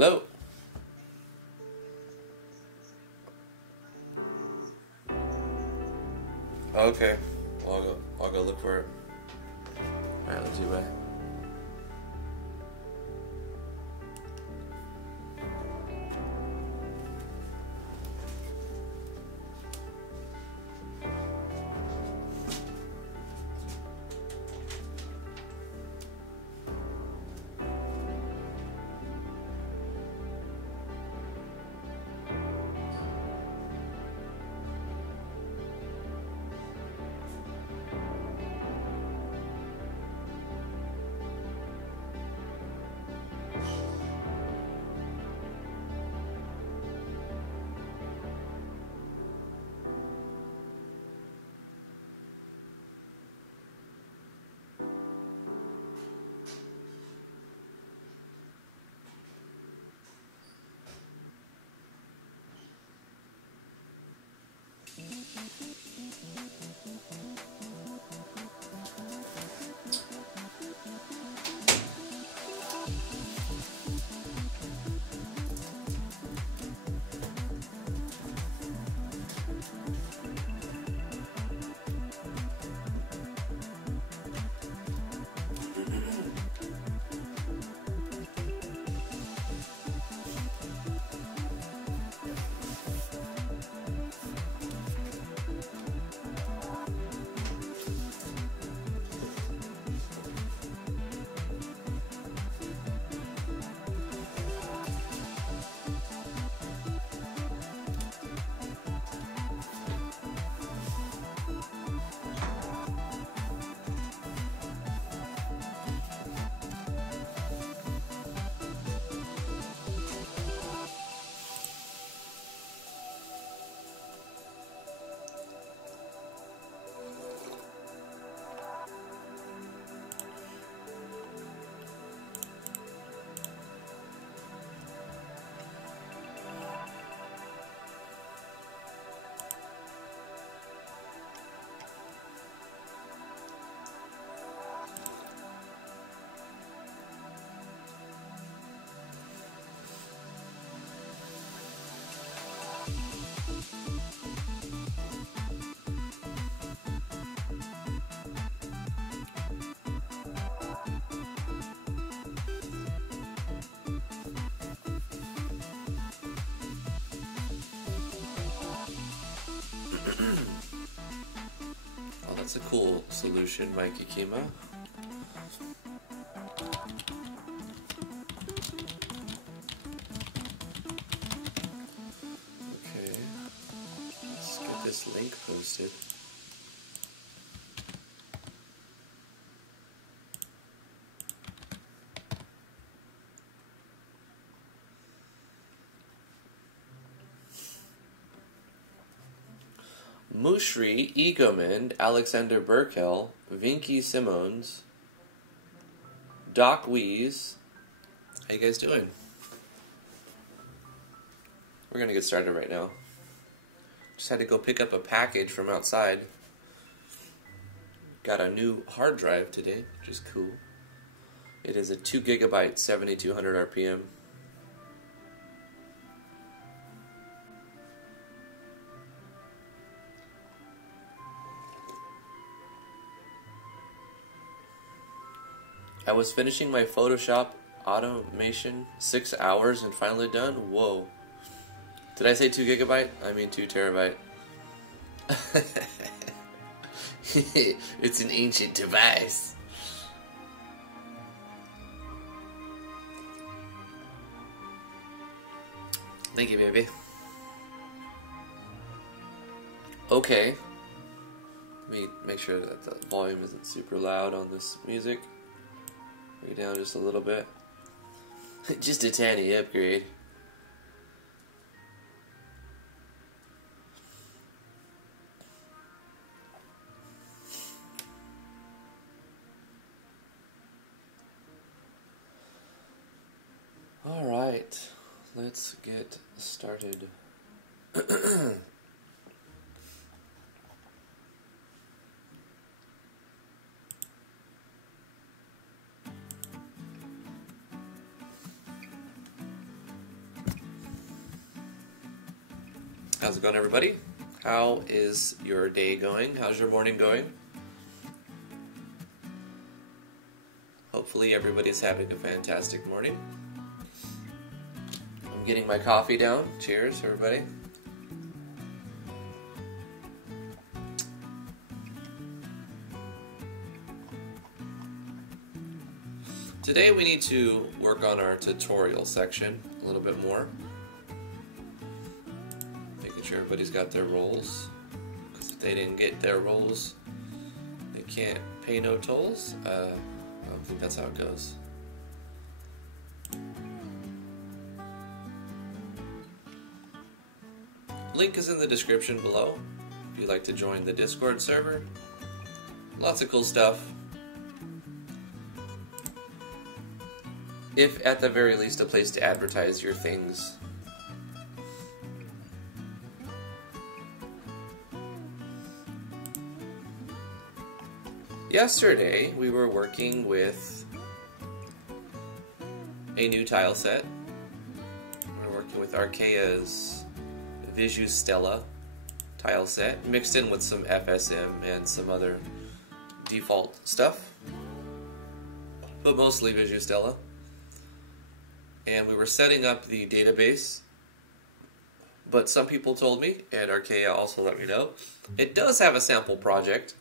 Hello? Okay. I'll go look for it. Alright, let's see, bye. Oh, that's a cool solution, Mikey Kima. Okay, let's get this link posted. Mushri, Egoman, Alexander Burkel, Vinky Simmons, Doc Wees. How you guys doing? We're gonna get started right now. Just had to go pick up a package from outside. Got a new hard drive today, which is cool. It is a 2 gigabyte, 7200 RPM. I was finishing my Photoshop automation, 6 hours and finally done. Whoa. Did I say 2 gigabyte? I mean 2 terabyte. It's an ancient device. Thank you, baby. Okay. Let me make sure that the volume isn't super loud on this music. Bring it down just a little bit. Just a tiny upgrade. Alright, let's get started. How's it going, everybody? How is your day going? How's your morning going? Hopefully everybody's having a fantastic morning. I'm getting my coffee down. Cheers, everybody. Today we need to work on our tutorial section a little bit more. Making sure everybody's got their roles. Because if they didn't get their roles, they can't pay no tolls. I don't think that's how it goes. Link is in the description below if you'd like to join the Discord server. Lots of cool stuff. If at the very least a place to advertise your things. Yesterday we were working with a new tile set. We're working with Arkea's Visu Stella tile set, mixed in with some FSM and some other default stuff, but mostly Visu Stella. And we were setting up the database, but some people told me, and Arkea also let me know, it does have a sample project.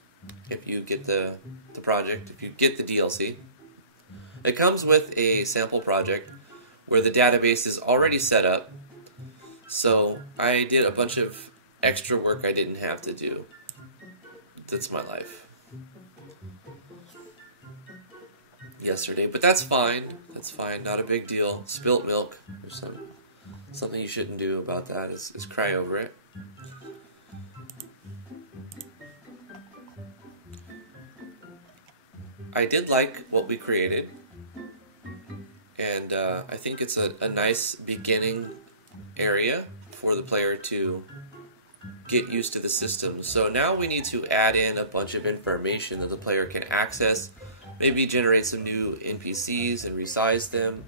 If you get the project, if you get the DLC, it comes with a sample project where the database is already set up. So I did a bunch of extra work I didn't have to do. That's my life. Yesterday, but that's fine. That's fine. Not a big deal. Spilt milk. There's something you shouldn't do about that is cry over it. I did like what we created, and I think it's a nice beginning area for the player to get used to the system. So now we need to add in a bunch of information that the player can access. Maybe generate some new NPCs and resize them.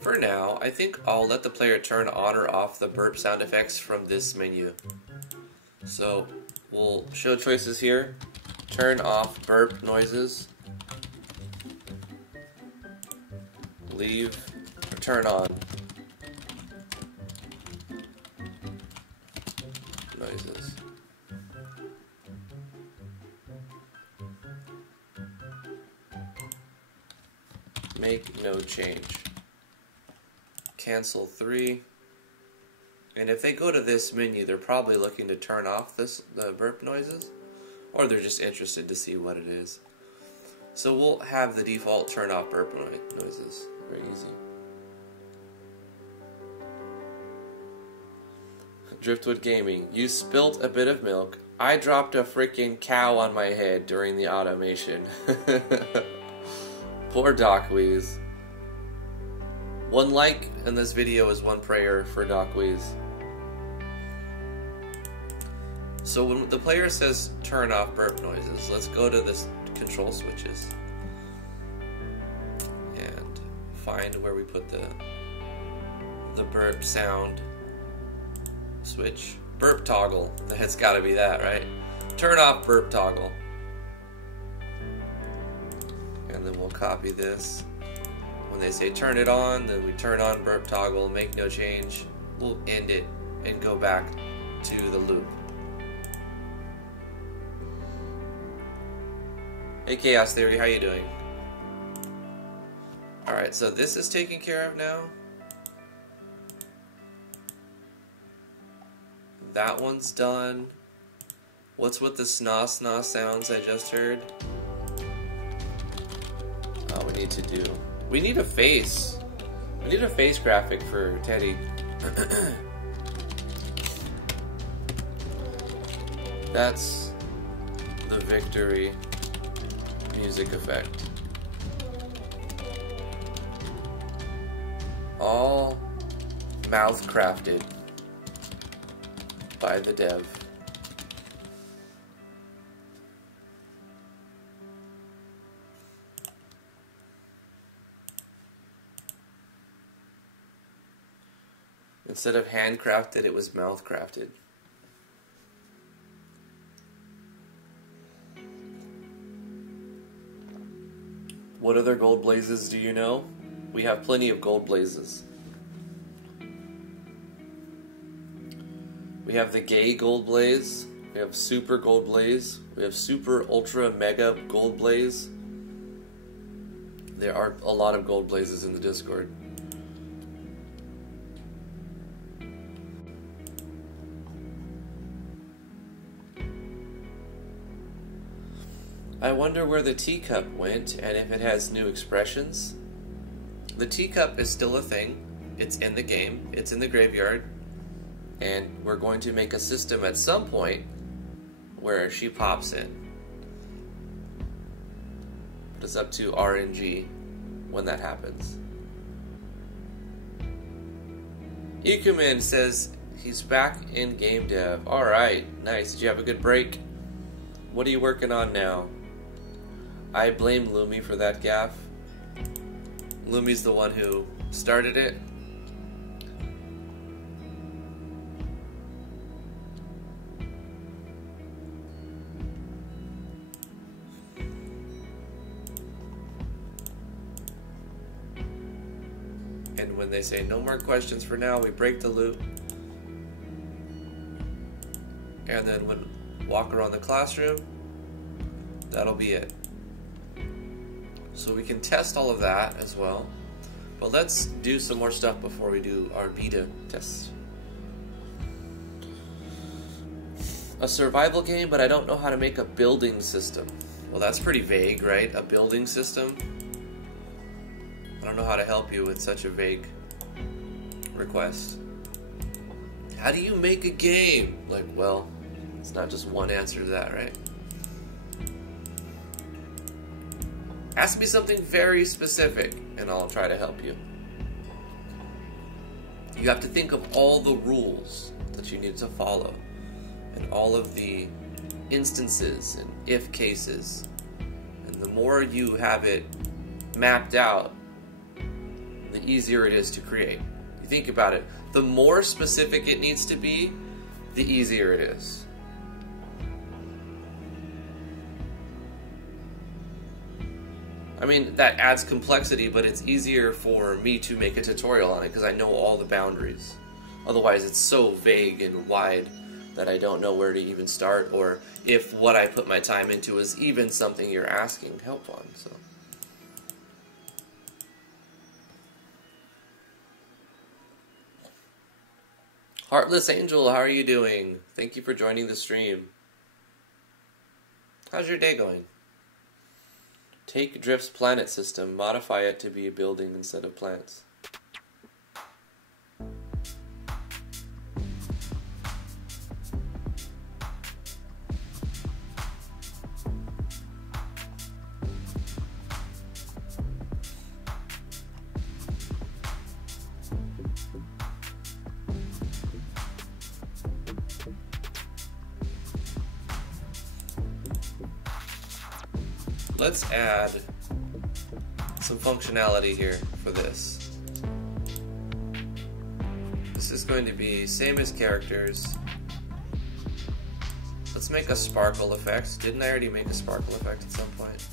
For now, I think I'll let the player turn on or off the burp sound effects from this menu. So we'll show choices here. Turn off burp noises. Leave or turn on noises. Make no change. Cancel 3. And if they go to this menu, they're probably looking to turn off the burp noises, or they're just interested to see what it is. So we'll have the default turn off burp noises. Very easy. Driftwood Gaming. You spilt a bit of milk. I dropped a freaking cow on my head during the automation. Poor Docweez. 1 like in this video is 1 prayer for Docweez. So when the player says turn off burp noises, let's go to this control switches and find where we put the burp sound switch. Burp toggle. That's got to be that, right? Turn off burp toggle. And then we'll copy this. When they say turn it on, then we turn on burp toggle, make no change. We'll end it and go back to the loop. Hey Chaos Theory, how you doing? Alright, so this is taken care of now. That one's done. What's with the sna sna sounds I just heard? Oh, we need to do... We need a face. We need a face graphic for Teddy. That's the victory music effect. all mouth crafted by the dev. Instead of handcrafted, it was mouth crafted. What other gold blazes do you know? We have plenty of gold blazes. We have the gay gold blaze. We have super gold blaze. We have super ultra mega gold blaze. There are a lot of gold blazes in the Discord. I wonder where the teacup went and if it has new expressions. The teacup is still a thing. It's in the game. It's in the graveyard. And we're going to make a system at some point where she pops in. But it's up to RNG when that happens. Ikuman says he's back in game dev. Alright, nice. Did you have a good break? What are you working on now? I blame Lumi for that gaffe. Lumi's the one who started it. And when they say no more questions for now, we break the loop. And then when walk around the classroom, that'll be it. So we can test all of that as well. But let's do some more stuff before we do our beta test. A survival game, but I don't know how to make a building system. Well, that's pretty vague, right? A building system? I don't know how to help you with such a vague request. How do you make a game? Like, well, it's not just one answer to that, right? Has to be something very specific, and I'll try to help you. You have to think of all the rules that you need to follow, and all of the instances and if cases. And the more you have it mapped out, the easier it is to create. You think about it, the more specific it needs to be, the easier it is. I mean, that adds complexity, but it's easier for me to make a tutorial on it because I know all the boundaries. Otherwise, it's so vague and wide that I don't know where to even start, or if what I put my time into is even something you're asking help on. So, Heartless Angel, how are you doing? Thank you for joining the stream. How's your day going? Take Drift's planet system, modify it to be a building instead of plants. Let's add some functionality here for this. This is going to be same as characters. Let's make a sparkle effect. Didn't I already make a sparkle effect at some point?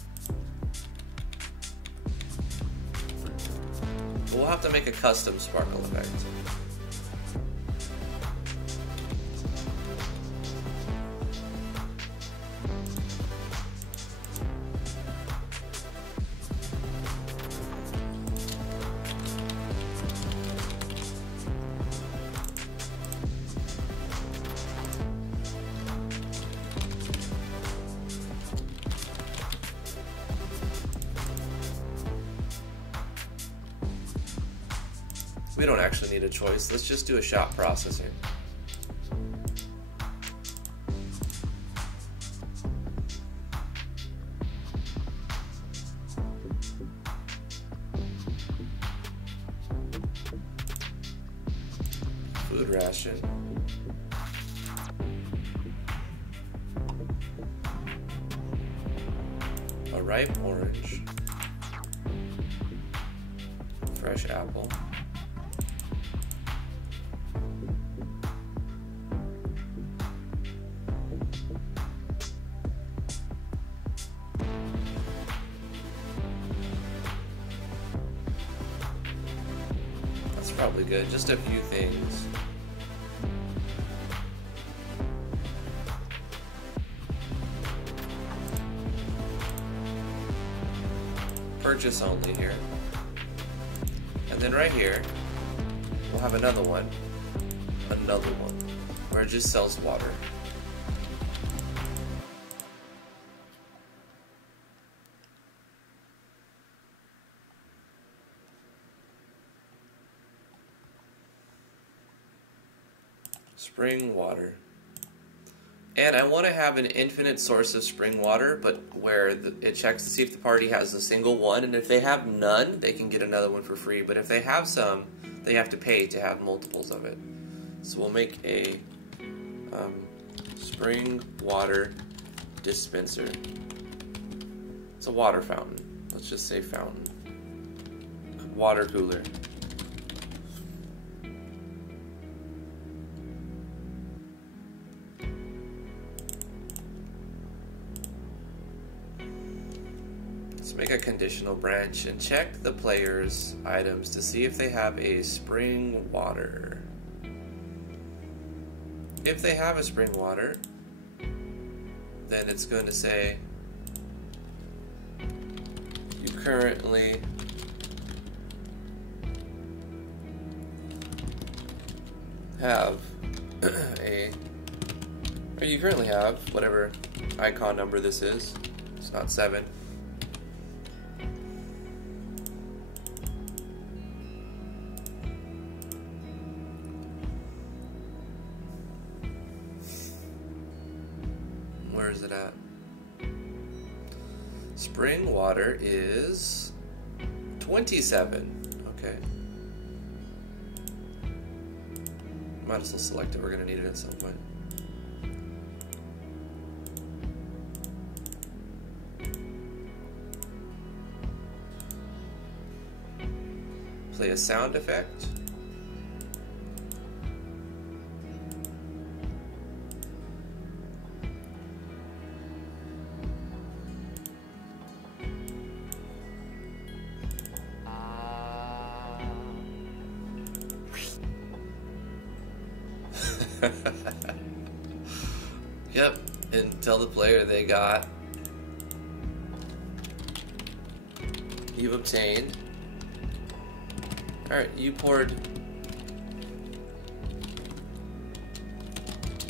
We'll have to make a custom sparkle effect. We don't actually need a choice. Let's just do a shot processing. food ration. A ripe orange. Fresh apple. That's probably good. Just a few things. Purchase only here. And then right here, we'll have another one, where it just sells water. Spring water. And I want to have an infinite source of spring water, but where it checks to see if the party has a single one, and if they have none, they can get another one for free. But if they have some, they have to pay to have multiples of it. So we'll make a spring water dispenser. It's a water fountain. Let's just say fountain. Water cooler. Make a conditional branch and check the player's items to see if they have a spring water. If they have a spring water, then it's going to say you currently have you currently have whatever icon number this is. It's not 7. Where is it at? Spring water is 27. Okay. Might as well select it. We're going to need it at some point. Play a sound effect. Yep, and tell the player they got. You've obtained. Alright, you poured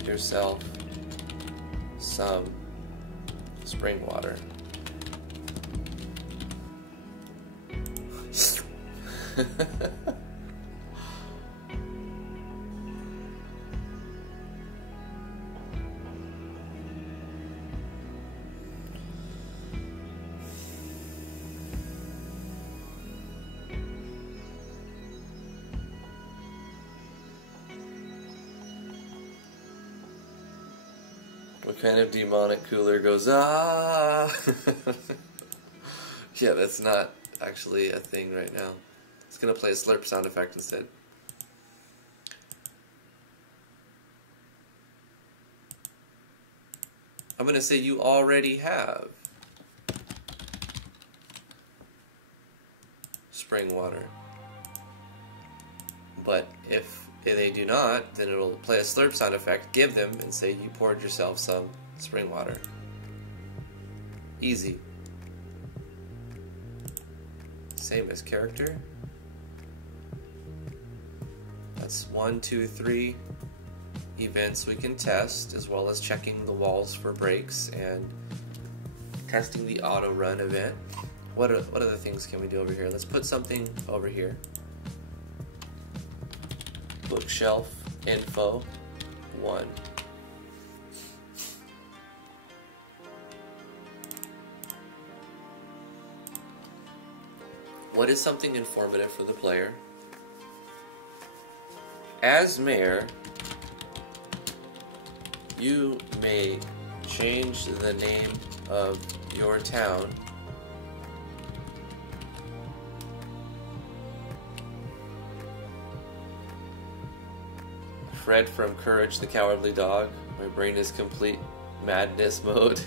yourself some spring water. What kind of demonic cooler goes, ah? Yeah, that's not actually a thing right now. It's going to play a slurp sound effect instead. I'm going to say you already have spring water. But if they do not, then it'll play a slurp sound effect, give them, and say you poured yourself some spring water. Easy. Same as character. That's 1, 2, 3 events we can test, as well as checking the walls for breaks and testing the auto run event. What other things can we do over here? Let's put something over here. Bookshelf info 1. What is something informative for the player? As mayor, you may change the name of your town Fred from Courage the Cowardly Dog. My brain is complete madness mode.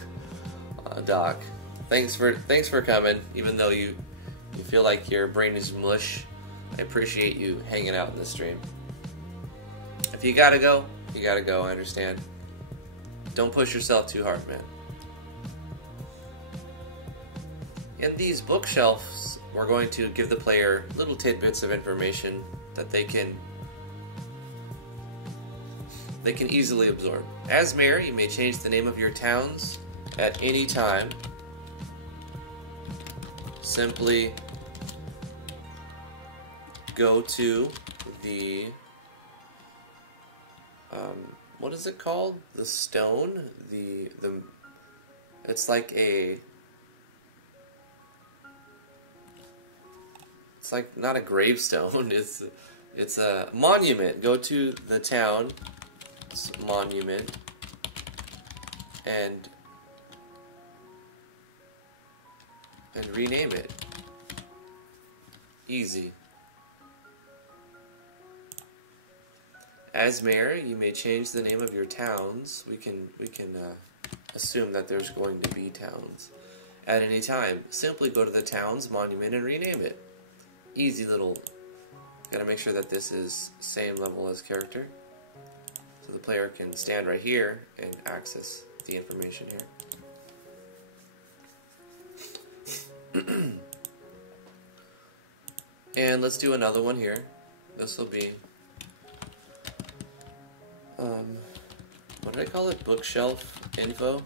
Doc, thanks for coming. Even though you feel like your brain is mush, I appreciate you hanging out in the stream. If you gotta go, you gotta go. I understand. Don't push yourself too hard, man. In these bookshelves, we're going to give the player little tidbits of information that they can easily absorb. As mayor, you may change the name of your towns at any time. Simply go to the what is it called? The stone? It's like not a gravestone, it's a monument. Go to the town monument and rename it. Easy. As mayor, you may change the name of your towns. We can assume that there's going to be towns at any time. Simply go to the town's monument and rename it. Easy little. Gotta make sure that this is same level as character, so the player can stand right here and access the information here. And let's do another one here. This will be what did I call it? Bookshelf info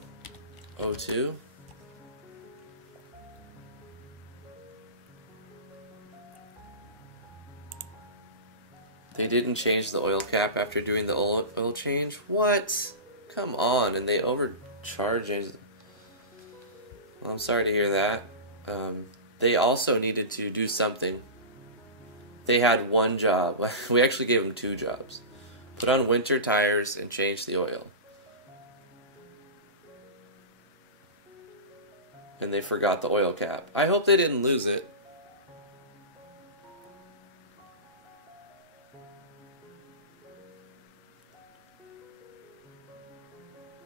02. They didn't change the oil cap after doing the oil change? What? Come on, and they overcharge. Well, I'm sorry to hear that. They also needed to do something. They had one job. We actually gave them two jobs. Put on winter tires and change the oil. And they forgot the oil cap. I hope they didn't lose it.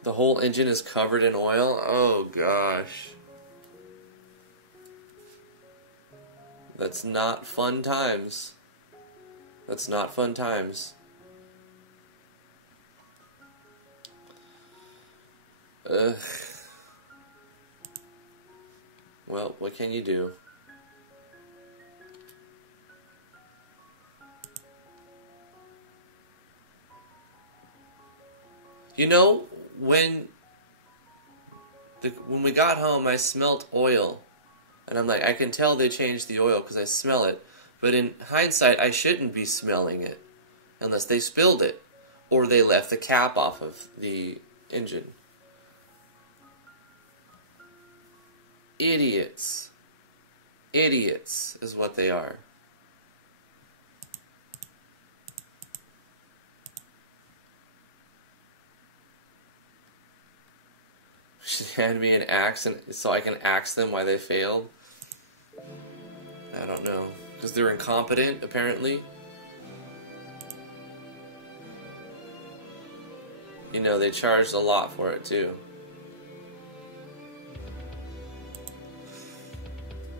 The whole engine is covered in oil? Oh gosh. That's not fun times. That's not fun times. Ugh. Well, what can you do? You know, when we got home, I smelt oil. And I'm like, I can tell they changed the oil because I smell it. But in hindsight, I shouldn't be smelling it unless they spilled it or they left the cap off of the engine. Idiots. Idiots is what they are. Should hand me an axe so I can axe them why they failed. I don't know. Because they're incompetent, apparently. You know, they charged a lot for it, too.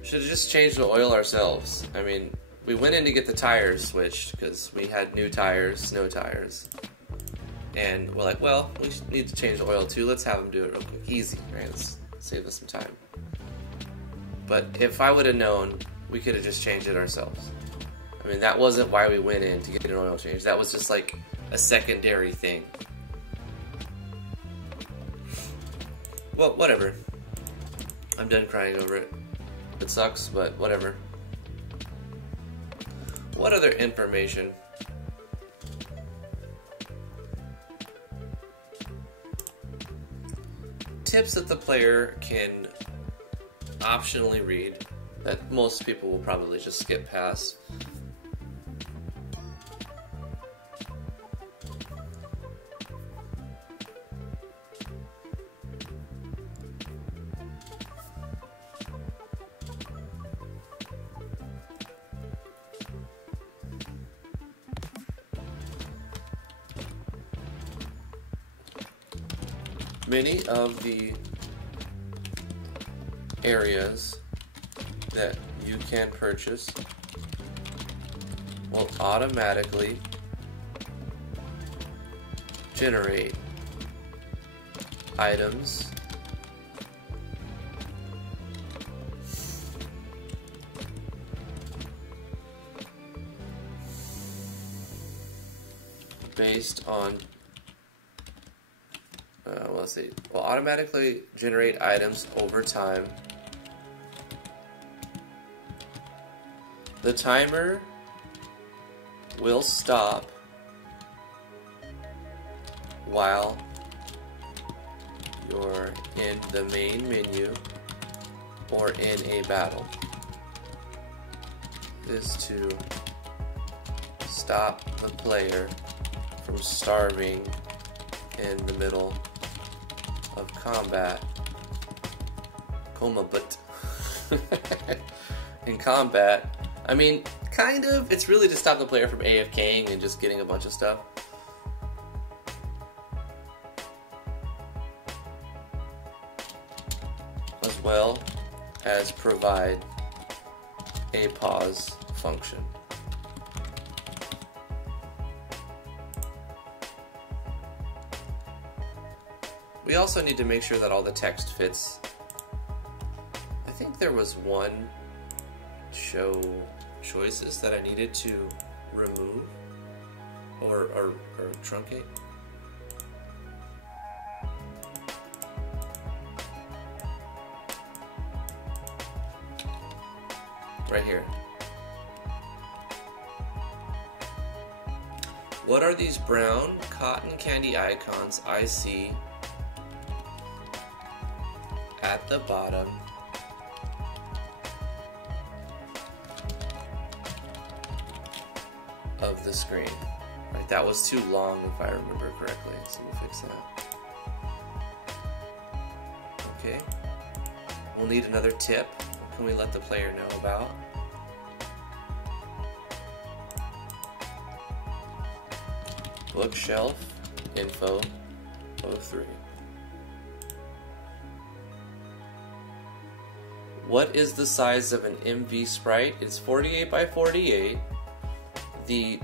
Should have just changed the oil ourselves. I mean, we went in to get the tires switched because we had new tires, snow tires. And we're like, well, we need to change the oil too. Let's have them do it real quick. Easy, right? Let's save us some time. But if I would have known, we could have just changed it ourselves. I mean, that wasn't why we went in to get an oil change. That was just like a secondary thing. Well, whatever. I'm done crying over it. It sucks, but whatever. What other information? Tips that the player can optionally read that most people will probably just skip past. many of the areas that you can purchase will automatically generate items based on let's see, will automatically generate items over time. The timer will stop while you're in the main menu or in a battle. Is to stop the player from starving in the middle of combat. But in combat, I mean, kind of, it's really to stop the player from AFKing and just getting a bunch of stuff. As well as provide a pause function. We also need to make sure that all the text fits. I think there was one show choices that I needed to remove or truncate. Right here. What are these brown cotton candy icons I see at the bottom of the screen? Right, that was too long if I remember correctly, so we'll fix that. Okay, we'll need another tip. What can we let the player know about? Bookshelf info 03. What is the size of an MV sprite? It's 48 by 48. The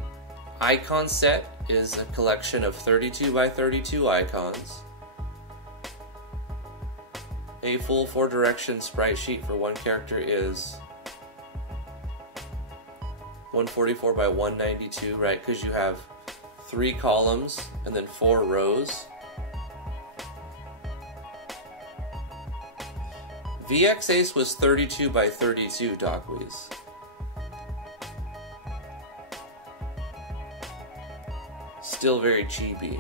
icon set is a collection of 32 by 32 icons. A full 4-direction sprite sheet for one character is 144 by 192, right? Because you have 3 columns and then 4 rows. VX Ace was 32 by 32, Docweez. Still very cheapy.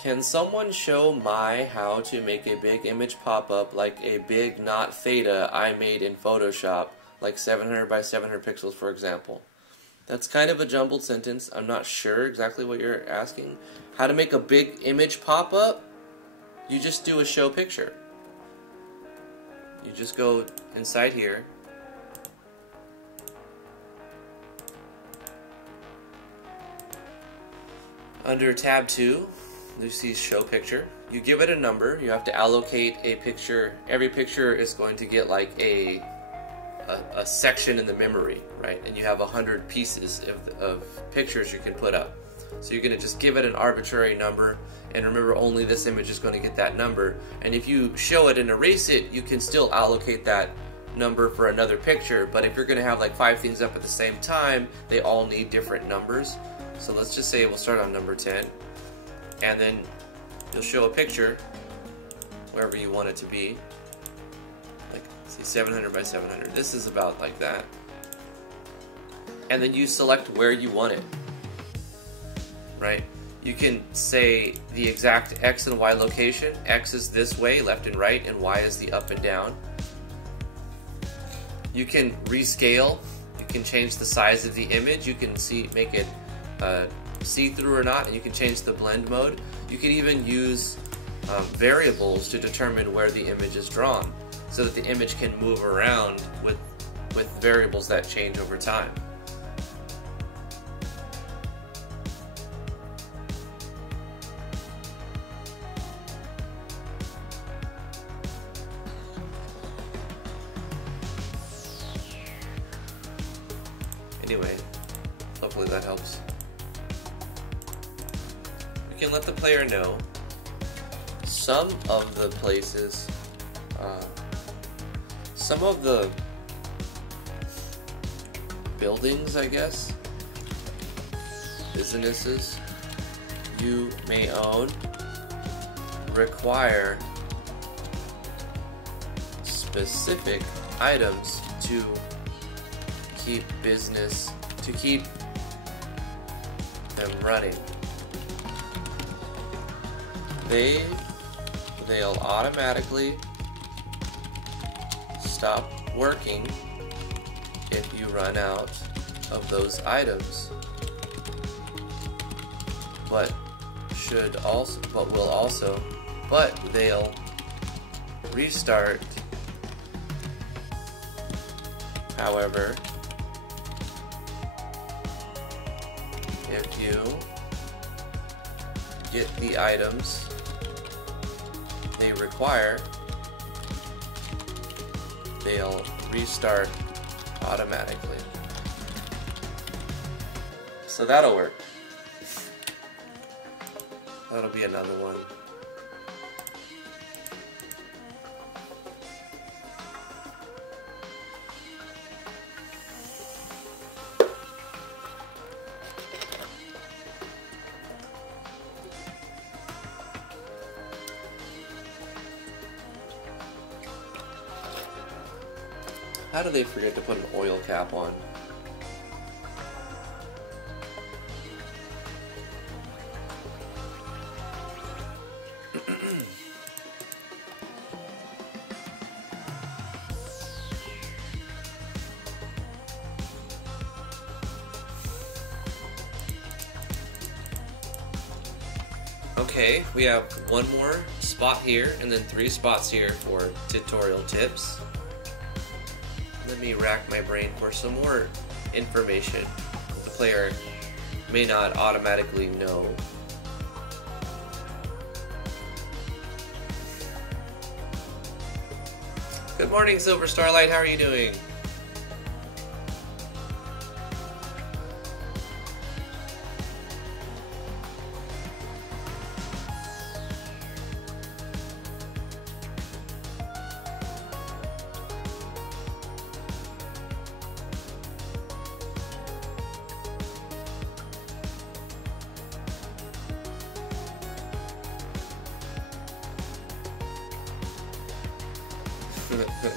Can someone show my how to make a big image pop up like a big not theta I made in Photoshop, like 700 by 700 pixels, for example? That's kind of a jumbled sentence. I'm not sure exactly what you're asking. How to make a big image pop up? You just do a show picture. You just go inside here. Under tab 2, you see show picture. You give it a number. You have to allocate a picture. Every picture is going to get like a section in the memory, right? And you have 100 pieces of pictures you can put up. So you're going to just give it an arbitrary number, and remember, only this image is going to get that number. And if you show it and erase it, you can still allocate that number for another picture. But if you're going to have like 5 things up at the same time, they all need different numbers. So let's just say we'll start on number 10, and then you'll show a picture wherever you want it to be. Like, see, 700 by 700. This is about like that. And then you select where you want it, right? You can say the exact X and Y location. X is this way, left and right, and Y is the up and down. You can rescale. You can change the size of the image. You can make it see-through or not, and you can change the blend mode. You can even use variables to determine where the image is drawn, so that the image can move around with variables that change over time. Anyway, hopefully that helps. We can let the player know some of the places, some of the buildings, I guess, businesses you may own require specific items to keep them running. They'll automatically stop working if you run out of those items, but they'll restart. However, if you get the items they require, they'll restart automatically. So that'll work. That'll be another one. How do they forget to put an oil cap on? Okay, we have one more spot here and then 3 spots here for tutorial tips. Let me rack my brain for some more information that the player may not automatically know. Good morning, Silver Starlight. How are you doing?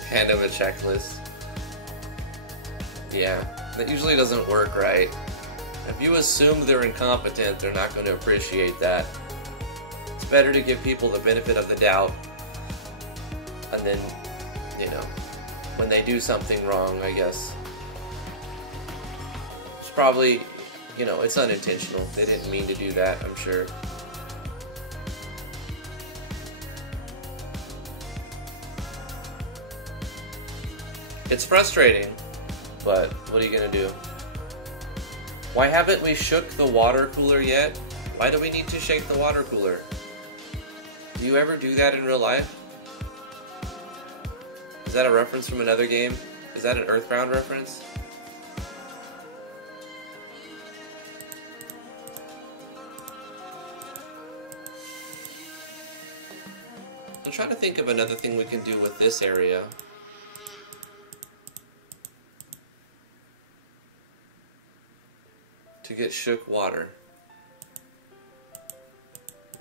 Hand them a checklist. Yeah, that usually doesn't work right. If you assume they're incompetent, they're not going to appreciate that. It's better to give people the benefit of the doubt, and then, you know, when they do something wrong, I guess, it's probably, you know, it's unintentional. They didn't mean to do that, I'm sure. It's frustrating, but what are you gonna do? Why haven't we shook the water cooler yet? Why do we need to shake the water cooler? Do you ever do that in real life? Is that a reference from another game? Is that an Earthbound reference? I'm trying to think of another thing we can do with this area. To get shook water.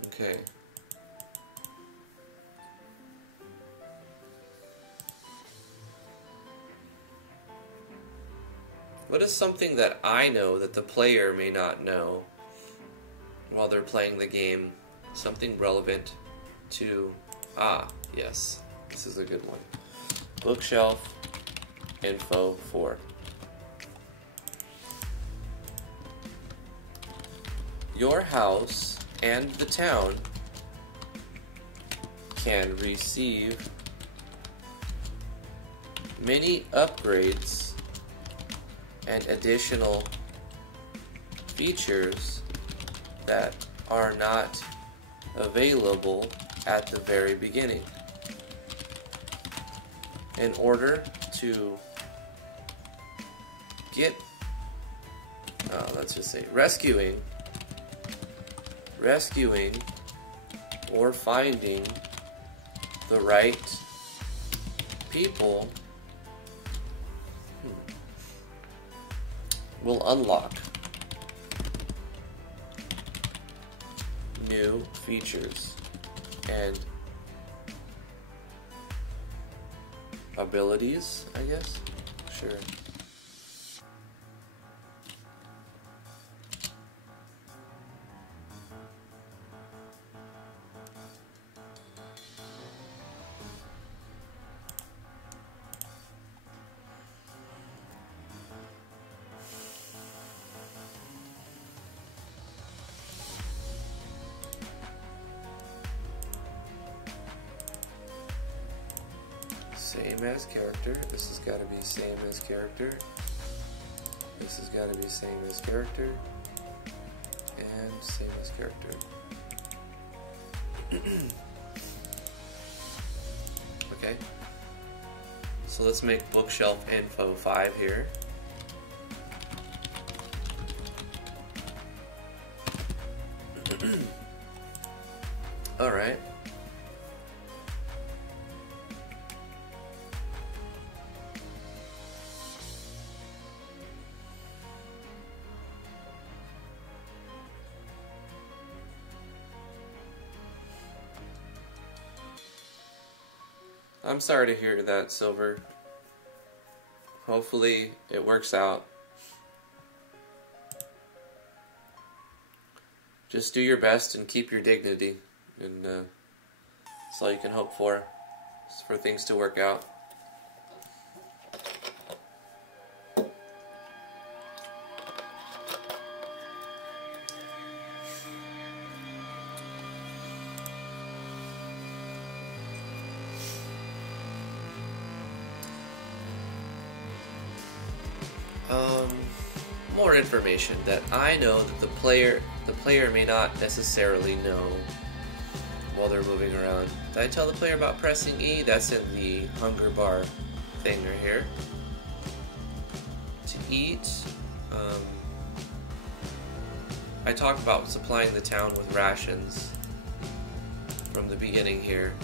Okay. What is something that I know that the player may not know while they're playing the game? Something relevant to... Ah, yes. This is a good one. Bookshelf info 4. Your house and the town can receive many upgrades and additional features that are not available at the very beginning. In order to get let's just say rescuing or finding the right people will unlock new features and abilities, I guess. Sure. Same as character. This has got to be same as character. This has got to be same as character. And same as character. Okay. So let's make bookshelf info 5 here. Alright. I'm sorry to hear that, Silver. Hopefully it works out. Just do your best and keep your dignity, and that's all you can hope for things to work out. More information that I know that the player may not necessarily know while they're moving around. Did I tell the player about pressing E? That's in the hunger bar thing right here. To eat, I talked about supplying the town with rations from the beginning here.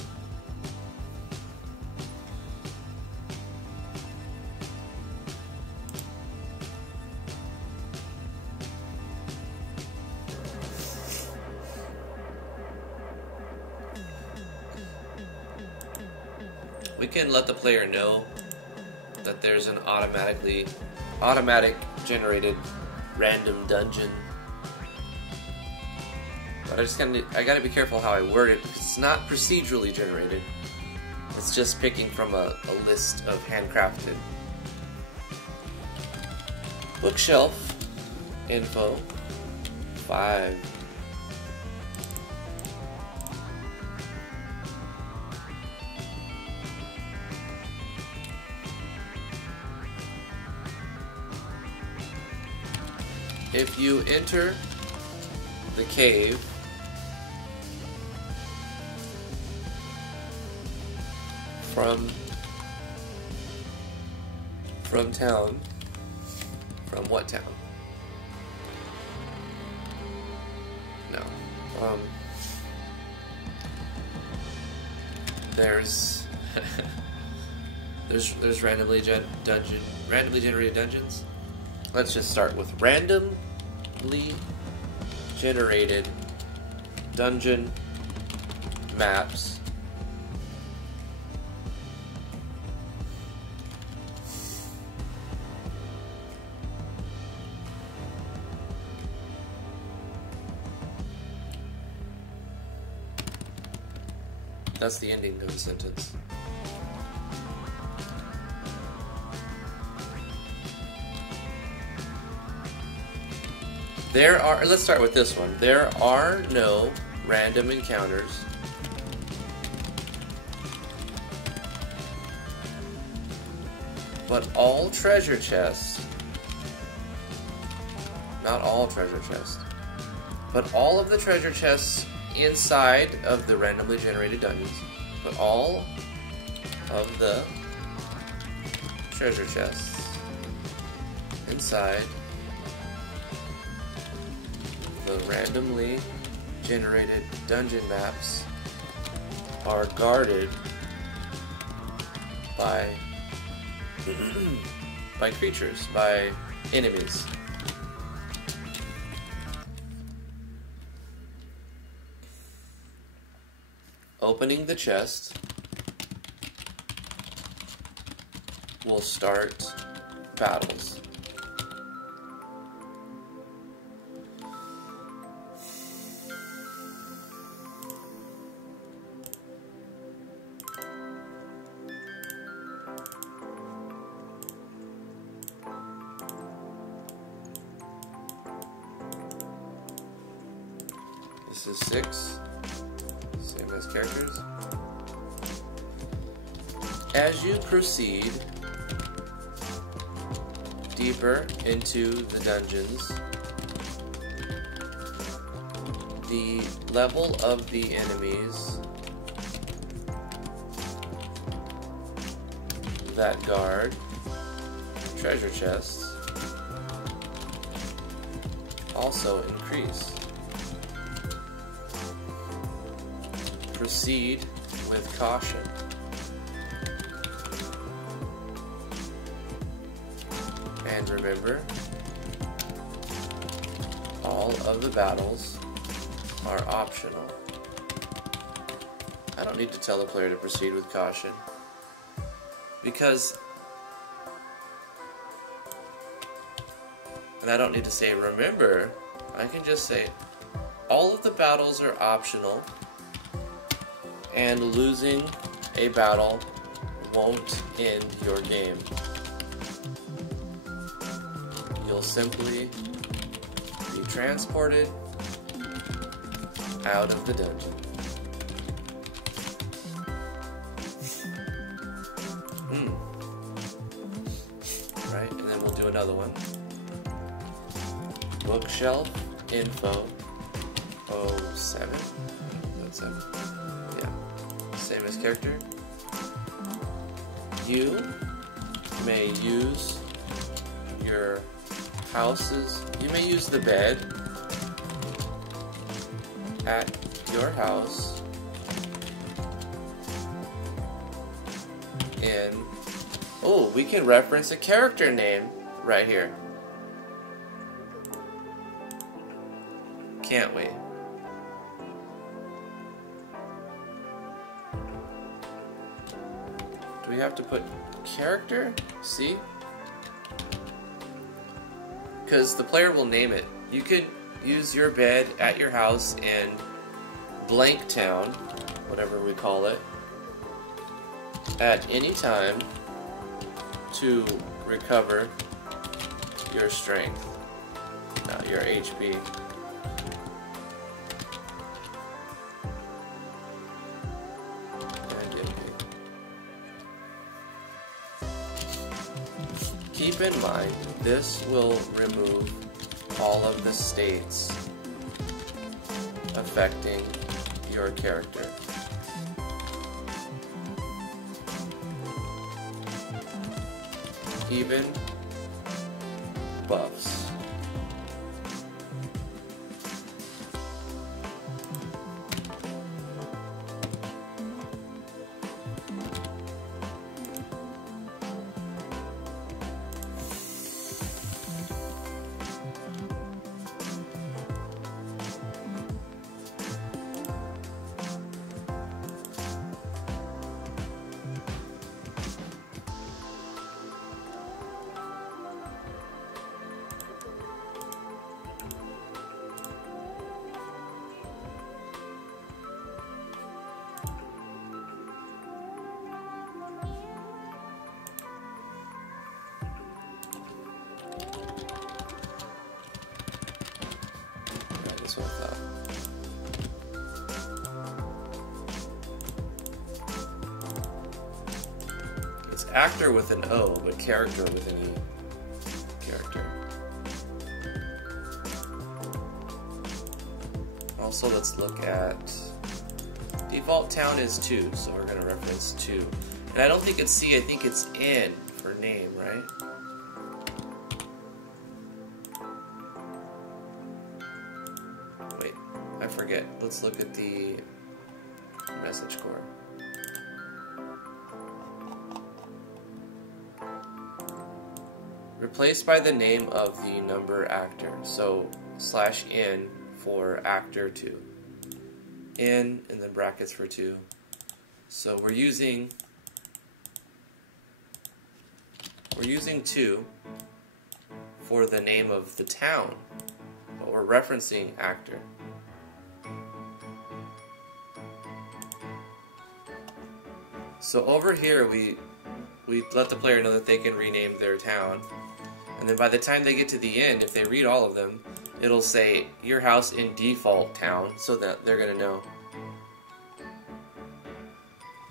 We can let the player know that there's an automatic generated random dungeon. But I gotta be careful how I word it, because it's not procedurally generated. It's just picking from a list of handcrafted. Bookshelf info 5. If you enter the cave from town, from what town? No. There's randomly generated dungeons. Let's just start with randomly generated dungeon maps. That's the ending of the sentence. Let's start with this one. There are no random encounters. But all treasure chests, not all treasure chests, but all of the treasure chests inside of the randomly generated dungeons, but all of the treasure chests inside the randomly generated dungeon maps are guarded by by creatures, by enemies. Opening the chest will start battles. This is 6, same as characters. As you proceed deeper into the dungeons, the level of the enemies that guard treasure chests also increase. Proceed with caution. And remember, all of the battles are optional. I don't need to tell the player to proceed with caution, because, and I don't need to say remember, I can just say all of the battles are optional, and losing a battle won't end your game. You'll simply be transported out of the dungeon. Right, and then we'll do another one. Bookshelf info 07. That's 7. Yeah. Same as character. You may use your houses. You may use the bed at your house in... Oh, we can reference a character name right here. Can't we? Do we have to put character? See? Because the player will name it. You could use your bed at your house in blank town, whatever we call it, at any time to recover your strength, your HP. Keep in mind, this will remove all of the states affecting your character. Even buffs. Actor with an O, but character with an E. Character. Also, let's look at... Default town is 2, so we're going to reference 2. And I don't think it's C, I think it's N for name, right? forget. Let's look at the message core. Replaced by the name of the number actor. So /n for actor 2. N and then brackets for 2. So we're using 2 for the name of the town, but we're referencing actor. So over here we let the player know that they can rename their town, and then by the time they get to the end, if they read all of them, it'll say your house in default town, so that they're gonna know.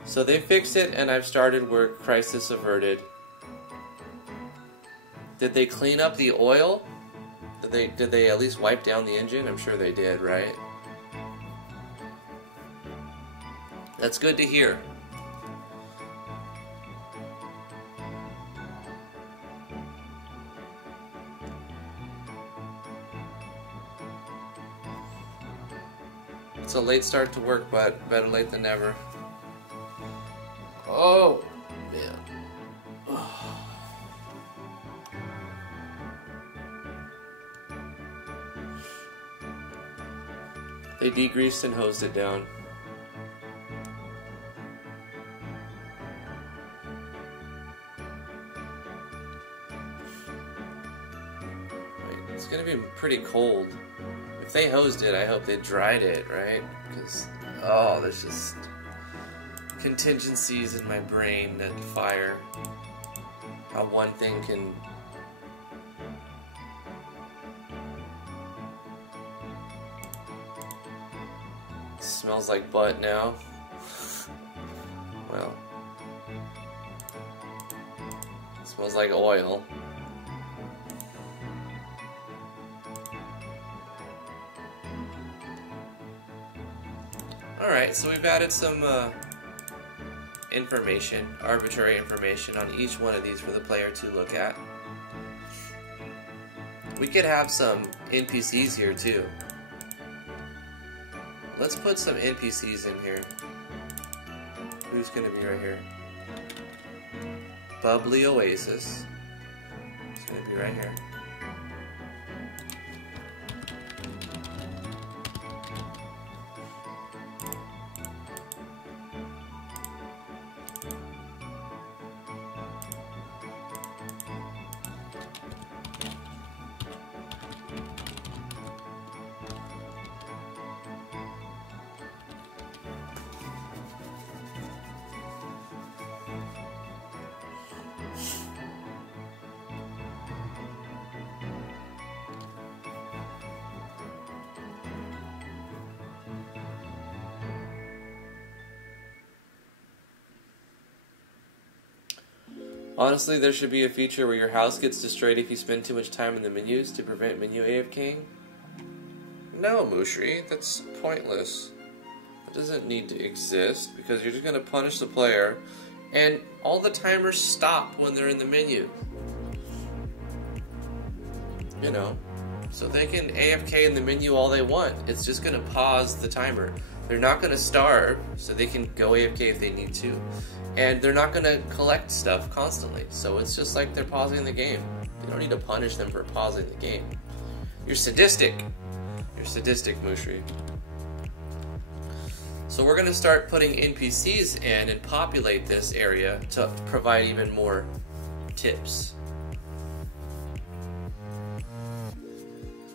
So they fixed it, and I've started work. Crisis averted. Did they clean up the oil? Did they at least wipe down the engine? I'm sure they did, right? That's good to hear. It's a late start to work, but better late than never. Oh, man. They degreased and hosed it down. It's gonna be pretty cold. If they hosed it, I hope they dried it, right? Because, oh, there's just contingencies in my brain that fire. How one thing can... Smells like butt now. Well. It smells like oil. Alright, so we've added some information, arbitrary information on each one of these for the player to look at. We could have some NPCs here too. Let's put some NPCs in here. Who's gonna be right here? Bubbly Oasis. It's gonna be right here. Honestly, there should be a feature where your house gets destroyed if you spend too much time in the menus to prevent menu AFKing. No, Mushri, that's pointless. It doesn't need to exist because you're just going to punish the player, and all the timers stop when they're in the menu. You know, so they can AFK in the menu all they want. It's just going to pause the timer. They're not going to starve, so they can go AFK if they need to. And they're not going to collect stuff constantly, so it's just like they're pausing the game. You don't need to punish them for pausing the game. You're sadistic. You're sadistic, Mushri. So we're going to start putting NPCs in and populate this area to provide even more tips.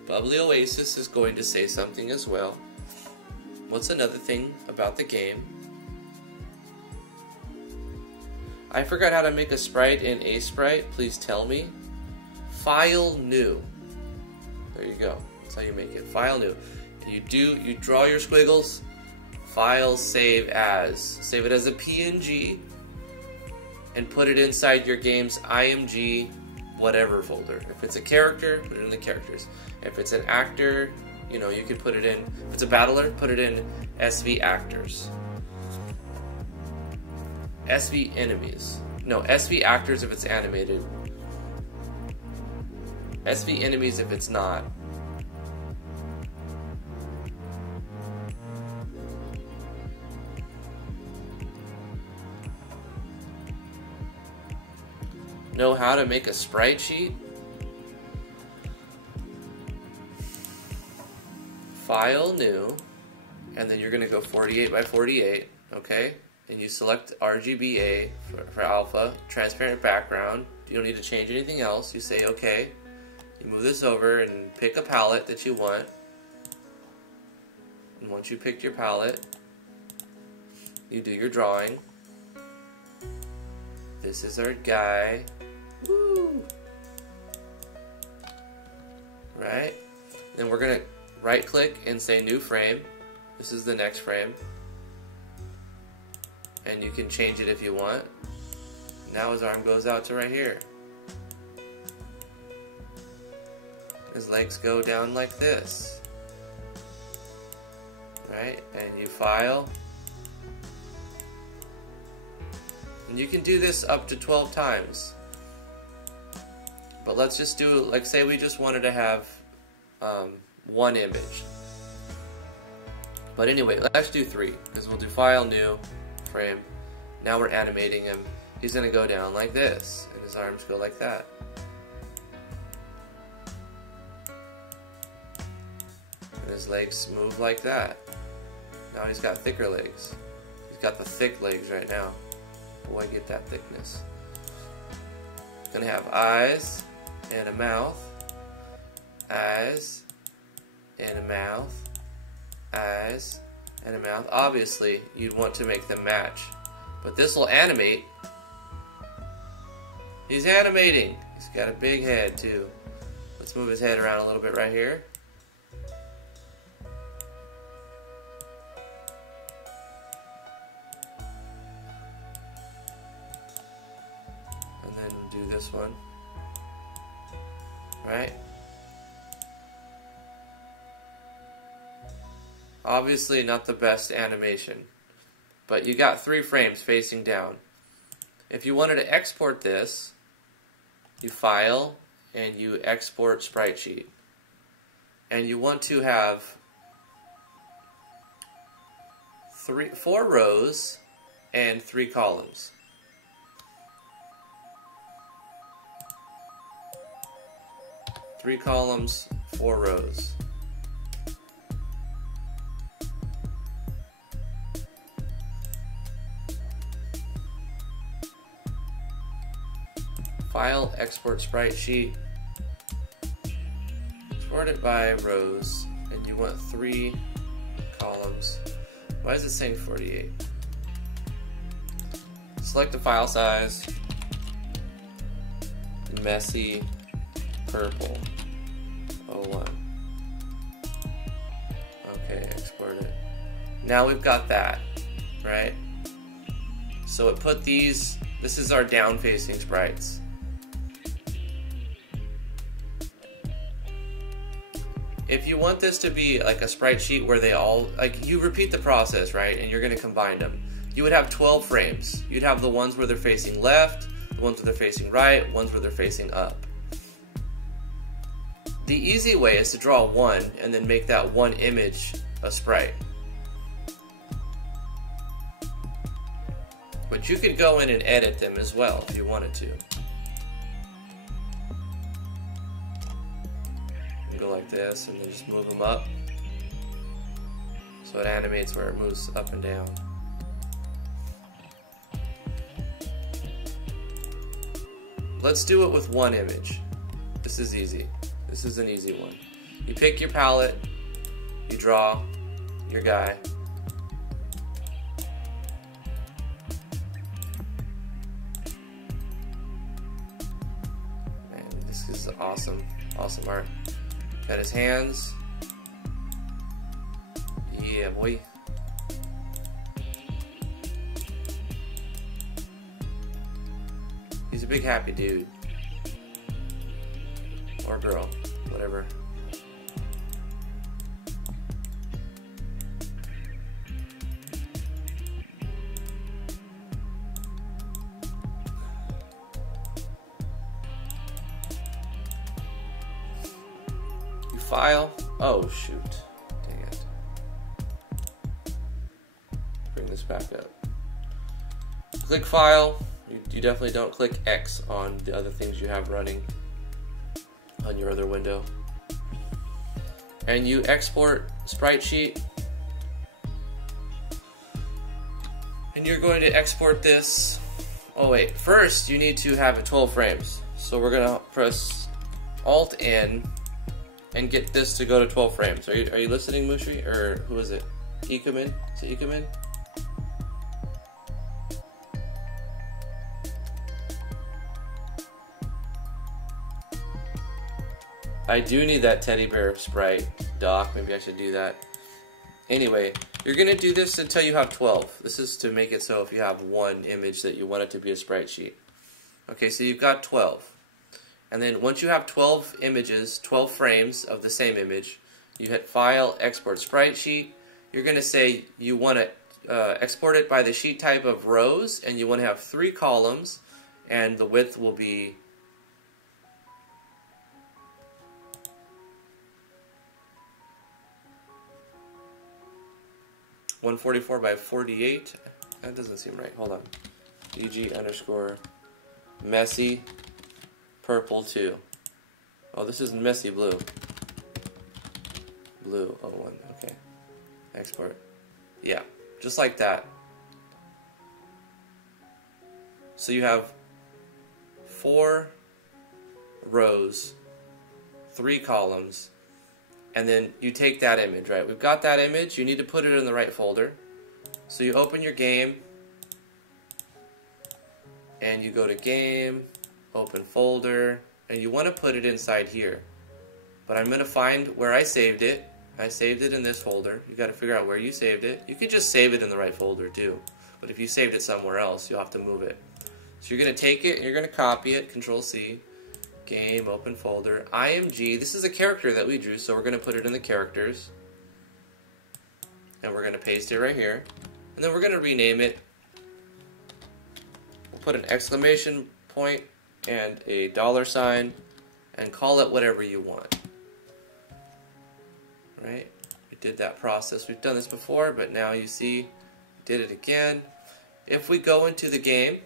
Bubbly Oasis is going to say something as well. What's another thing about the game? I forgot how to make a sprite in a sprite. Please tell me. File new. There you go. That's how you make it. File new. You draw your squiggles. File save as. Save it as a PNG. And put it inside your game's IMG whatever folder. If it's a character, put it in the characters. If it's an actor, you know, you can put it in. If it's a battler, put it in SV actors. SV enemies. No, SV actors if it's animated. SV enemies if it's not. know how to make a sprite sheet, File, New, and then you're going to go 48 by 48, okay? And you select RGBA for alpha, transparent background. You don't need to change anything else. You say okay. You move this over and pick a palette that you want. And once you pick your palette, you do your drawing. This is our guy. Woo! Right? Then we're going to right click and say new frame. This is the next frame. And you can change it if you want. Now his arm goes out to right here. His legs go down like this. Right? And you file. And you can do this up to 12 times. But let's just do, like, say we just wanted to have one image. But anyway, let's do 3, because we'll do File, New, Frame. Now we're animating him. He's going to go down like this, and his arms go like that. And his legs move like that. Now he's got thicker legs. He's got the thick legs right now. Boy, get that thickness. He's going to have eyes and a mouth. Eyes and a mouth. Eyes and a mouth. Obviously, you'd want to make them match. But this will animate. He's animating. He's got a big head, too. Let's move his head around a little bit right here. And then do this one. Right? Obviously not the best animation, but you got 3 frames facing down. If you wanted to export this, you file and you export sprite sheet. And you want to have 4 rows and 3 columns. Three columns, 4 rows. File, export sprite sheet, export it by rows, and you want 3 columns. Why is it saying 48? Select the file size, messy purple 01. Okay, export it. Now we've got that, right? So it put these, this is our down facing sprites. If you want this to be like a sprite sheet where they all, like, you repeat the process, right? And you're going to combine them. You would have 12 frames. You'd have the ones where they're facing left, the ones where they're facing right, ones where they're facing up. The easy way is to draw one and then make that one image a sprite. But you could go in and edit them as well if you wanted to. Go like this and then just move them up so it animates where it moves up and down. Let's do it with one image. This is easy. This is an easy one. You pick your palette, you draw your guy. Man, this is awesome, awesome art. Got his hands. Yeah, boy. He's a big happy dude. Or girl, whatever. File. Oh shoot. Dang it. Bring this back up. Click File You definitely don't click X on the other things you have running on your other window. And you export sprite sheet. And you're going to export this. Oh wait, first you need to have it 12 frames. So we're gonna press Alt N and get this to go to 12 frames. Are you listening, Mushi? Or who is it? Ikumin? Is it Ikumin? I do need that teddy bear sprite, Doc. Maybe I should do that. Anyway, you're gonna do this until you have 12. This is to make it so if you have one image that you want it to be a sprite sheet. Okay, so you've got 12. And then once you have 12 images, 12 frames of the same image, you hit File, Export Sprite Sheet. You're gonna say you want to export it by the sheet type of rows, and you want to have 3 columns, and the width will be 144 by 48. That doesn't seem right. Hold on. DG underscore messy purple 2. Oh, this is messy blue. Blue 01. Okay. Export. Yeah, just like that. So you have 4 rows, 3 columns, and then you take that image, right? We've got that image. You need to put it in the right folder. So you open your game, and you go to Game, Open Folder, and you want to put it inside here. But I'm going to find where I saved it. I saved it in this folder. You got to figure out where you saved it. You could just save it in the right folder too. But if you saved it somewhere else, you'll have to move it. So you're going to take it, and you're going to copy it, Control C. Game, open folder, IMG. This is a character that we drew, so we're going to put it in the characters. And we're going to paste it right here. And then we're going to rename it. We'll put an exclamation point and a $sign and call it whatever you want. Right? We did that process. We've done this before, but now you see, we did it again. If we go into the game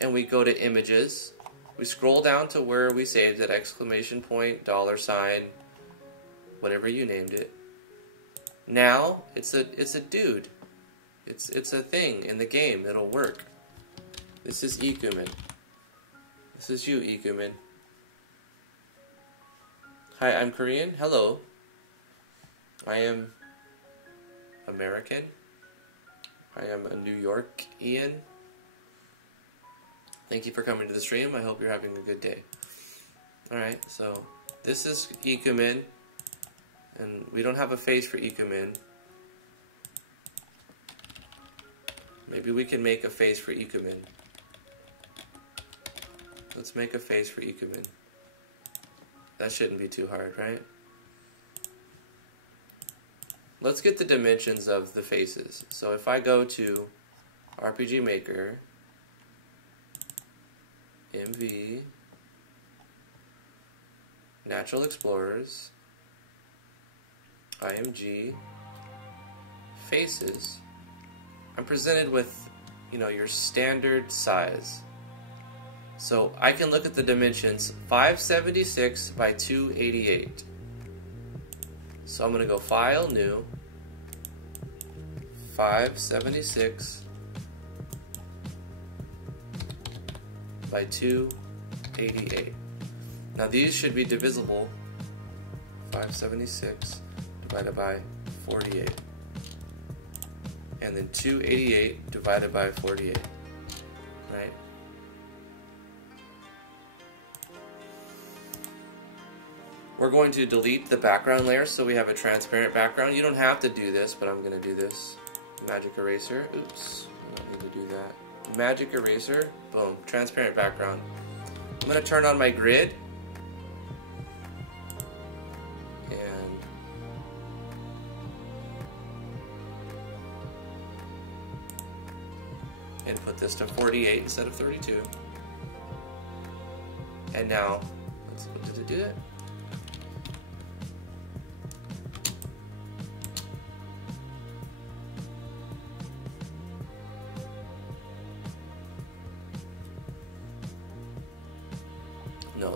and we go to images, we scroll down to where we saved it, exclamation point, $sign, whatever you named it. Now it's a dude. It's a thing in the game. It'll work. This is Ikumin. This is you, Ikumin. Hi, I'm Korean. Hello. I am American. I am a New Yorkian. Thank you for coming to the stream. I hope you're having a good day. Alright, so this is Ikumin. And we don't have a face for Ikumin. Maybe we can make a face for Ikumin. Let's make a face for Ikumin. That shouldn't be too hard, right? Let's get the dimensions of the faces. So if I go to RPG Maker, MV, Natural Explorers, IMG, Faces, I'm presented with, your standard size. So I can look at the dimensions 576 by 288. So I'm going to go File, New, 576 by 288. Now these should be divisible. 576 divided by 48. And then 288 divided by 48. Right? We're going to delete the background layer so we have a transparent background. You don't have to do this, but I'm going to do this. Magic eraser. Oops. I don't need to do that. Magic eraser. Boom. Transparent background. I'm going to turn on my grid. And put this to 48 instead of 32. And now, did it do it?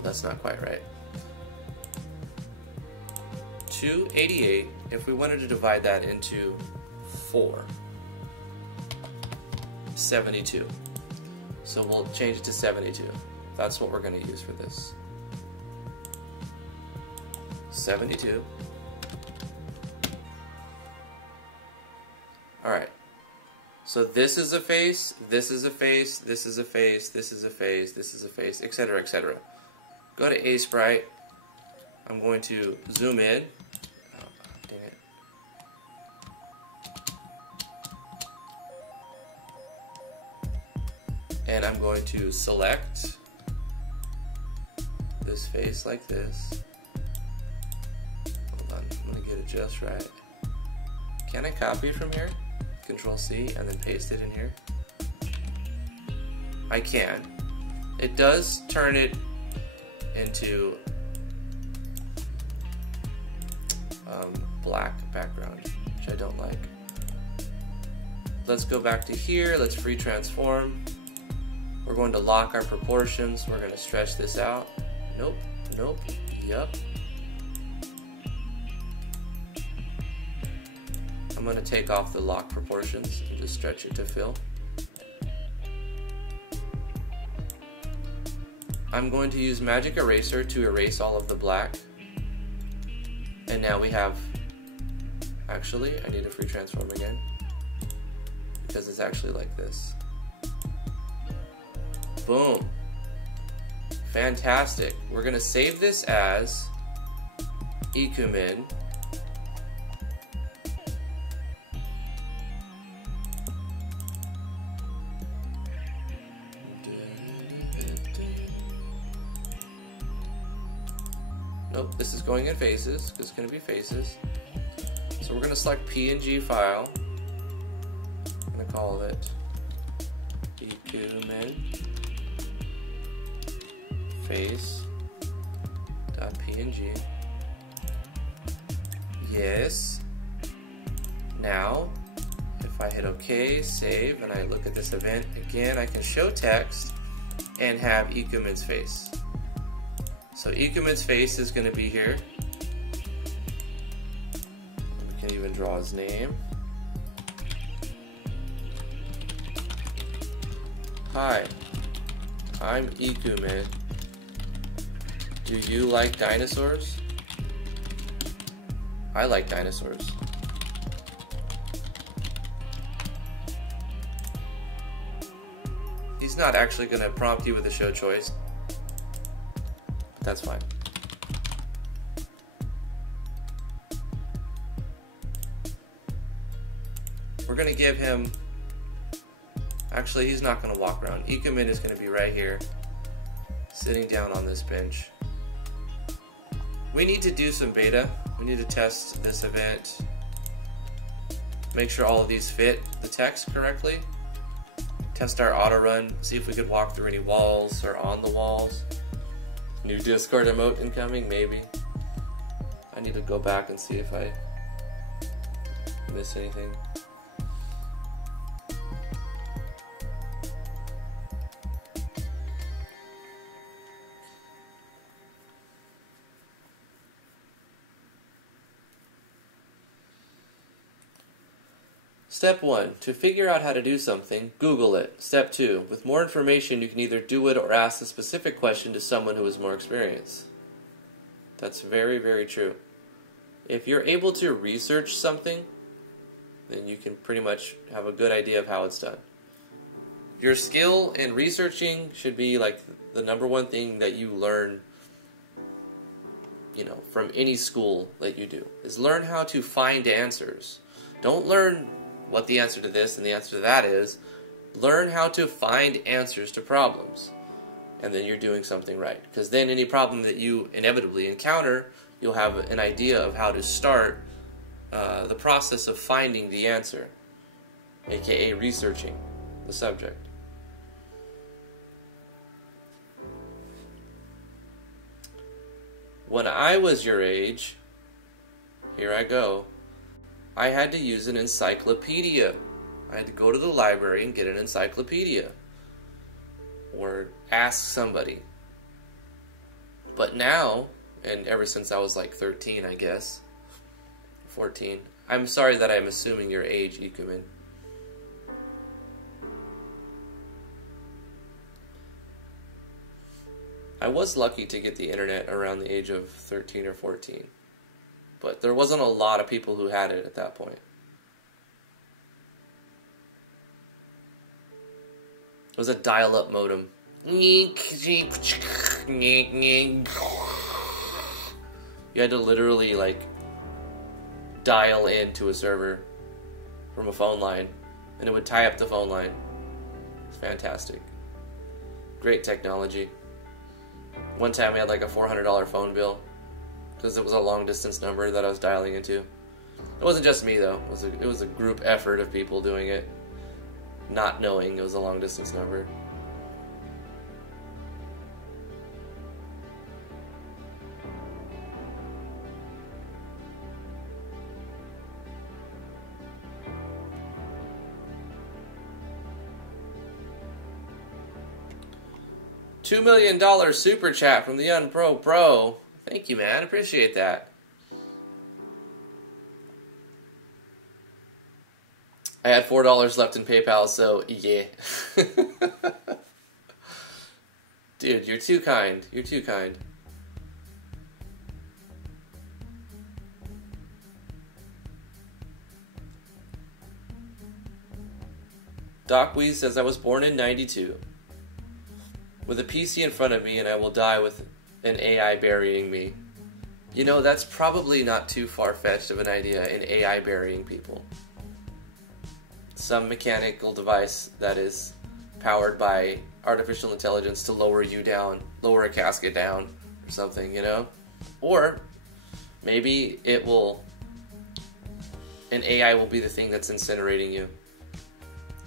that's not quite right. 288, if we wanted to divide that into 4, 72. So we'll change it to 72. That's what we're going to use for this. 72. Alright. So this is a face, this is a face, this is a face, this is a face, this is a face, etc., etc. Go to A Sprite. I'm going to zoom in. Oh, dang it. And I'm going to select this face like this. Hold on, I'm going to get it just right. Can I copy it from here? Control C and then paste it in here. I can. It does turn it into black background, which I don't like. Let's go back to here. Let's free transform. We're going to lock our proportions. We're going to stretch this out. Nope. Nope. Yup. I'm going to take off the lock proportions and just stretch it to fill. I'm going to use Magic Eraser to erase all of the black. And now we have, actually, I need to free transform again, because it's actually like this. Boom. Fantastic. We're going to save this as Ikumen. Nope, this is going in faces, because it's going to be faces. So we're going to select PNG file. I'm going to call it Ikumen face.png. Yes. Now, if I hit OK, save, and I look at this event again, I can show text and have Ikumen's face. So Ikumen's face is going to be here. We can even draw his name. Hi, I'm Ikumen. Do you like dinosaurs? I like dinosaurs. He's not actually going to prompt you with a show choice. That's fine. We're going to give him, actually he's not going to walk around. Ikumen is going to be right here, sitting down on this bench. We need to do some beta. We need to test this event, make sure all of these fit the text correctly, test our auto run, see if we could walk through any walls or on the walls. New Discord emote incoming, maybe. I need to go back and see if I miss anything. Step 1. To figure out how to do something, Google it. Step 2. With more information, you can either do it or ask a specific question to someone who is more experienced. That's very, very true. If you're able to research something, then you can pretty much have a good idea of how it's done. Your skill in researching should be like the #1 thing that you learn, you know, from any school that you do, is learn how to find answers. Don't learn what the answer to this and the answer to that is. Learn how to find answers to problems, and then you're doing something right. Because then any problem that you inevitably encounter, you'll have an idea of how to start the process of finding the answer, aka researching the subject. When I was your age, here I go, I had to use an encyclopedia. I had to go to the library and get an encyclopedia. Or ask somebody. But now, and ever since I was like 13, I guess, 14, I'm sorry that I'm assuming your age, Ikumen. I was lucky to get the internet around the age of 13 or 14. But there wasn't a lot of people who had it at that point. It was a dial-up modem. You had to literally, like, dial into a server from a phone line, and it would tie up the phone line. It's fantastic. Great technology. One time I had like a $400 phone bill because it was a long-distance number that I was dialing into. It wasn't just me, though. It was a group effort of people doing it, not knowing it was a long-distance number. $2 million super chat from the Unpro Bro. Thank you, man. Appreciate that. I had $4 left in PayPal, so yeah. Dude, you're too kind. You're too kind. Doc Wee says, I was born in 92. With a PC in front of me, and I will die with an AI burying me. You know, that's probably not too far-fetched of an idea, an AI burying people. Some mechanical device that is powered by artificial intelligence to lower you down, lower a casket down, or something, you know? Or maybe it will, an AI will be the thing that's incinerating you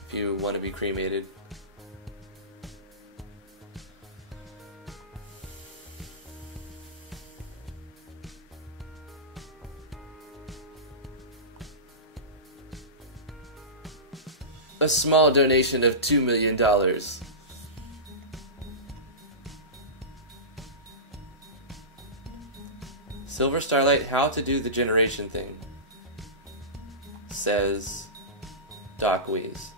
if you want to be cremated. A small donation of $2 million. Silver Starlight, how to do the generation thing, says Doc Wees.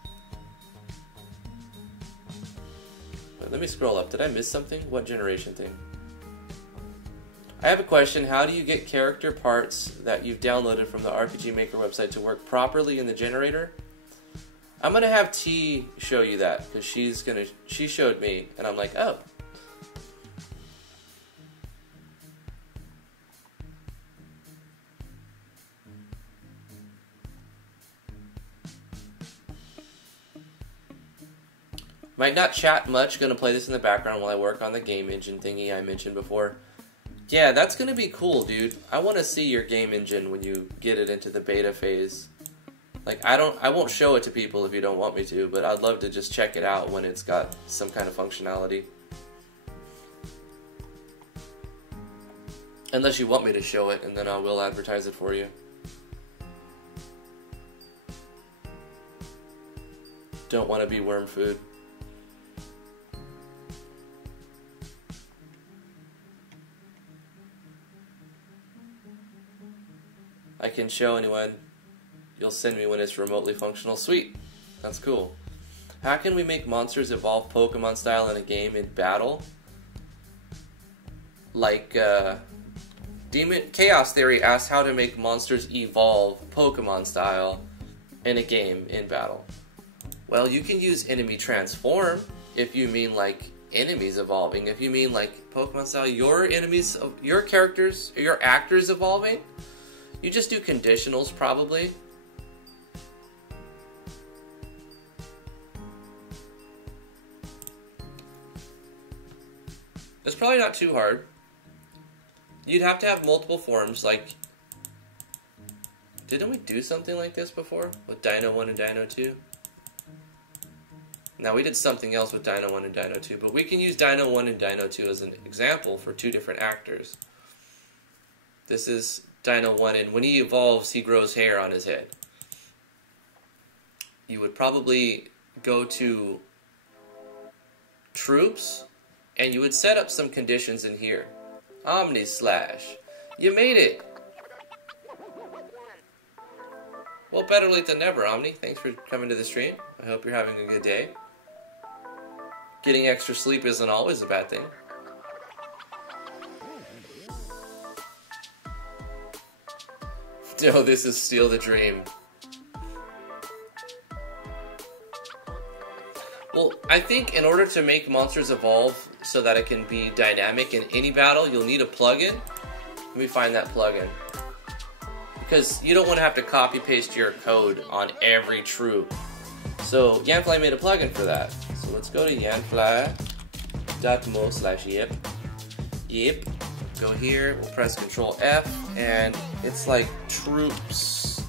Wait, let me scroll up. Did I miss something? What generation thing? I have a question. How do you get character parts that you've downloaded from the RPG Maker website to work properly in the generator? I'm gonna have T show you that, because she showed me, and I'm like, oh. Might not chat much, gonna play this in the background while I work on the game engine thingy I mentioned before. Yeah, that's gonna be cool, dude. I wanna see your game engine when you get it into the beta phase. Like, I won't show it to people if you don't want me to, but I'd love to just check it out when it's got some kind of functionality. Unless you want me to show it, and then I will advertise it for you. Don't want to be worm food. I can show anyone. You'll send me when it's remotely functional. Sweet. That's cool. How can we make monsters evolve Pokemon style in a game in battle? Like, Demon Chaos Theory asks how to make monsters evolve Pokemon style in a game in battle. Well, you can use enemy transform if you mean like enemies evolving. If you mean like Pokemon style, your enemies, your characters, your actors evolving, you just do conditionals probably. It's probably not too hard. You'd have to have multiple forms, like... Didn't we do something like this before? With Dino 1 and Dino 2? Now, we did something else with Dino 1 and Dino 2, but we can use Dino 1 and Dino 2 as an example for two different actors. This is Dino 1, and when he evolves, he grows hair on his head. You would probably go to Troops, and you would set up some conditions in here. Omni Slash. You made it! Well, better late than never, Omni. Thanks for coming to the stream. I hope you're having a good day. Getting extra sleep isn't always a bad thing. Oh, this is Steal the Dream. Well, I think in order to make monsters evolve so that it can be dynamic in any battle, you'll need a plugin. Let me find that plugin. Because you don't want to have to copy paste your code on every troop. So Yanfly made a plugin for that. So let's go to yanfly.mo/yip. Yip. Go here, we'll press Control F, and it's like troops,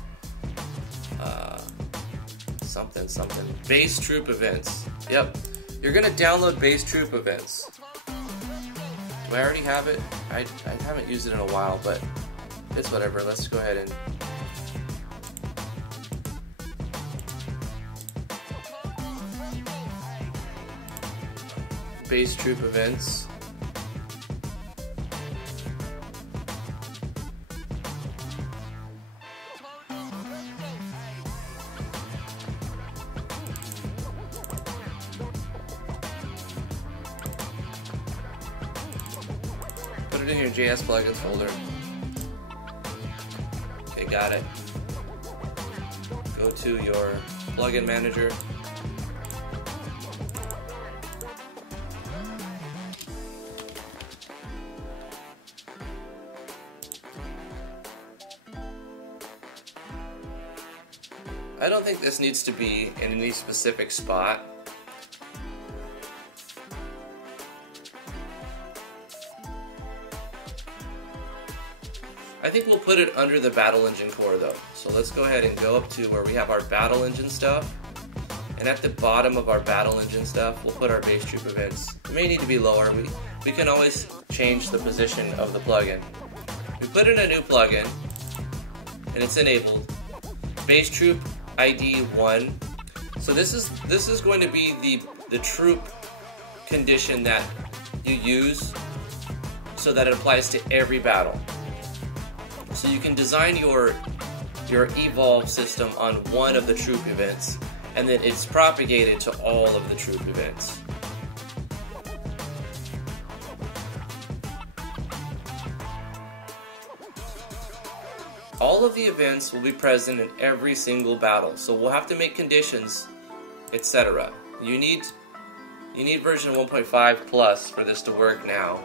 something, base troop events. Yep, you're gonna download base troop events. Do I already have it? I haven't used it in a while, but it's whatever. Let's go ahead and base troop events. Put it in your JS plugins folder. Okay, got it. Go to your plugin manager. I don't think this needs to be in any specific spot. I think we'll put it under the battle engine core though. So let's go ahead and go up to where we have our battle engine stuff. And at the bottom of our battle engine stuff, we'll put our base troop events. It may need to be lower. We can always change the position of the plugin. We put in a new plugin and it's enabled. Base troop ID 1. So this is going to be the troop condition that you use so that it applies to every battle. So you can design your evolve system on one of the troop events, and then it's propagated to all of the troop events. All of the events will be present in every single battle, so we'll have to make conditions, etc. You need version 1.5 plus for this to work now.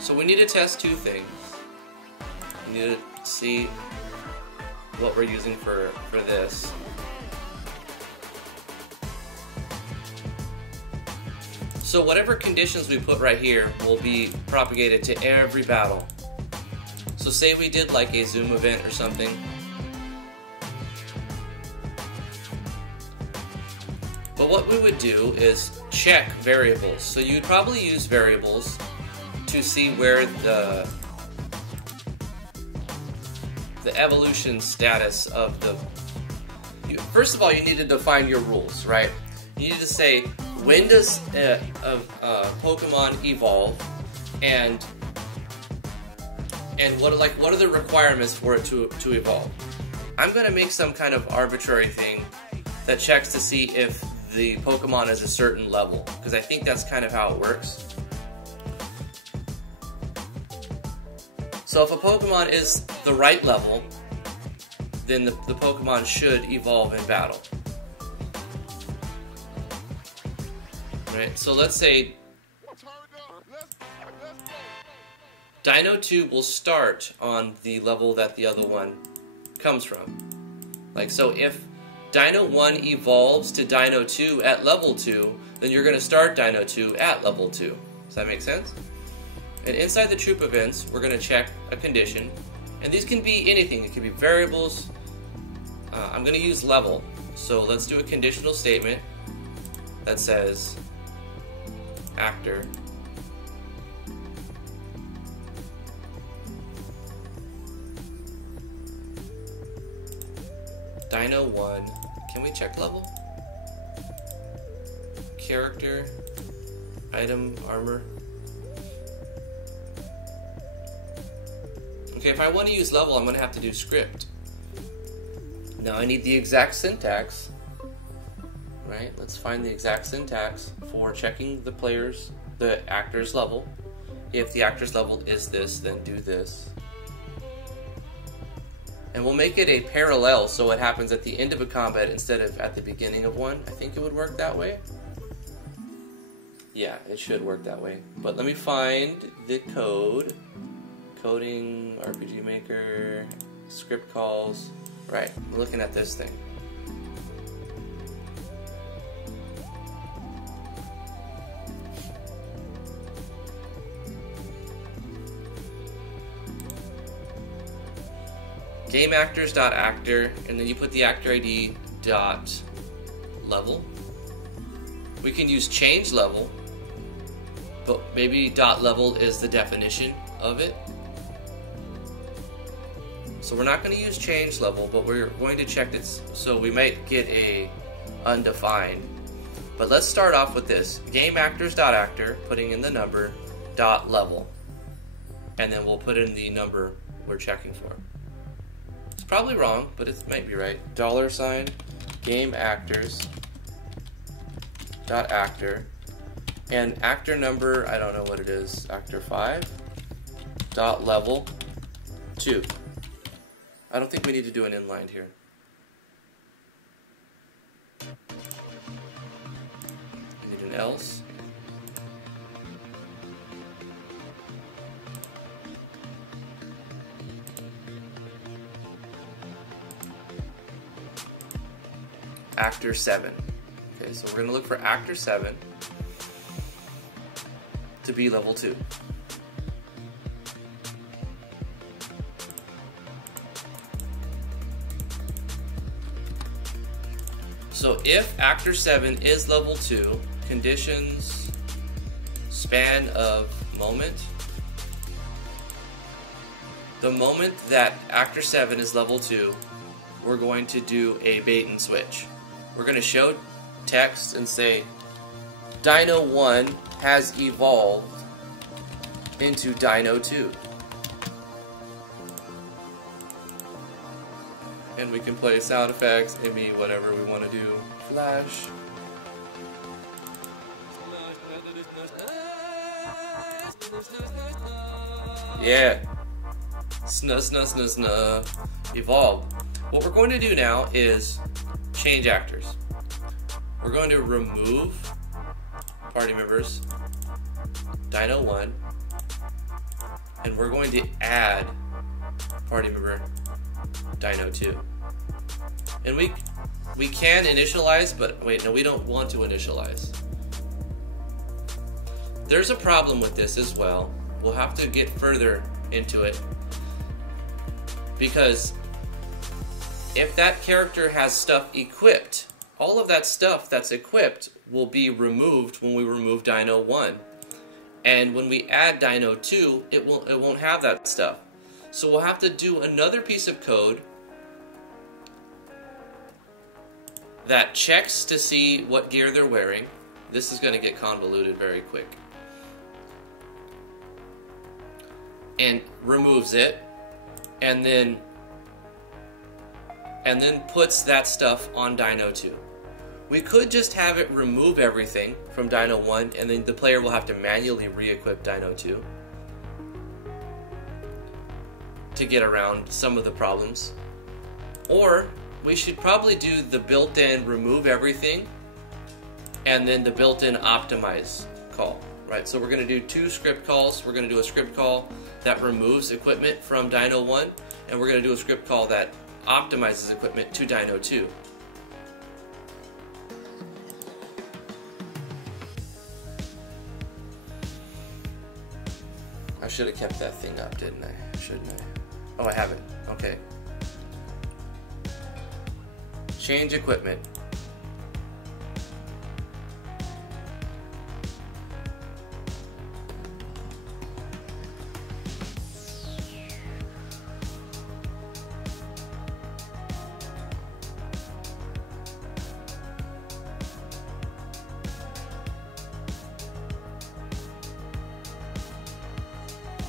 So we need to test two things. We need to see what we're using for this. So whatever conditions we put right here will be propagated to every battle. So say we did like a zoom event or something. But what we would do is check variables. So you'd probably use variables to see where the evolution status of the... First of all, you need to define your rules, right? You need to say, when does a Pokemon evolve, and what are the requirements for it to evolve? I'm going to make some kind of arbitrary thing that checks to see if the Pokemon is a certain level, because I think that's kind of how it works. So if a Pokemon is the right level, then the Pokemon should evolve in battle. Right, so let's say Dino 2 will start on the level that the other one comes from. Like, so if Dino 1 evolves to Dino 2 at level 2, then you're going to start Dino 2 at level 2. Does that make sense? And inside the troop events, we're going to check a condition. And these can be anything. It can be variables. I'm going to use level. So let's do a conditional statement that says actor Dino 1. Can we check level? Character, item, armor. Okay, if I want to use level, I'm going to have to do script. Now I need the exact syntax. Right, let's find the exact syntax for checking the actor's level. If the actor's level is this, then do this. And we'll make it a parallel so it happens at the end of a combat instead of at the beginning of one. I think it would work that way. Yeah, it should work that way. But let me find the code. Coding, RPG Maker, script calls. Right, I'm looking at this thing. Game actors.actor, and then you put the actor ID dot level. We can use change level, but maybe dot level is the definition of it. So we're not going to use change level, but we're going to check this. So we might get a undefined. But let's start off with this. Game actors.actor, putting in the number, dot level. And then we'll put in the number we're checking for. It's probably wrong, but it might be right. $, game actors dot actor, and actor number, I don't know what it is, actor 5 dot level 2. I don't think we need to do an inline here. I need an else. Actor 7. Okay, so we're going to look for actor 7 to be level 2. So if actor 7 is level 2, conditions, span of moment. The moment that actor 7 is level 2, we're going to do a bait and switch. We're going to show text and say Dino 1 has evolved into Dino 2. And we can play sound effects, maybe whatever we want to do. Flash. Yeah. Snuh, snuh, snuh, snuh. Evolve. What we're going to do now is change actors. We're going to remove party members, Dino 1, and we're going to add party member, Dino 2. And we can initialize, but wait, no, we don't want to initialize. There's a problem with this as well. We'll have to get further into it, because if that character has stuff equipped, all of that stuff that's equipped will be removed when we remove Dino 1. And when we add Dino 2, it won't have that stuff. So we'll have to do another piece of code that checks to see what gear they're wearing. This is going to get convoluted very quick. And removes it, and then puts that stuff on Dino 2. We could just have it remove everything from Dino 1, and then the player will have to manually re-equip Dino 2 to get around some of the problems. Or we should probably do the built-in remove everything and then the built-in optimize call, right? So we're going to do 2 script calls. We're going to do a script call that removes equipment from Dino 1, and we're going to do a script call that optimizes equipment to Dino 2. I should have kept that thing up, didn't I? Shouldn't I? Oh, I have it. Okay. Change equipment.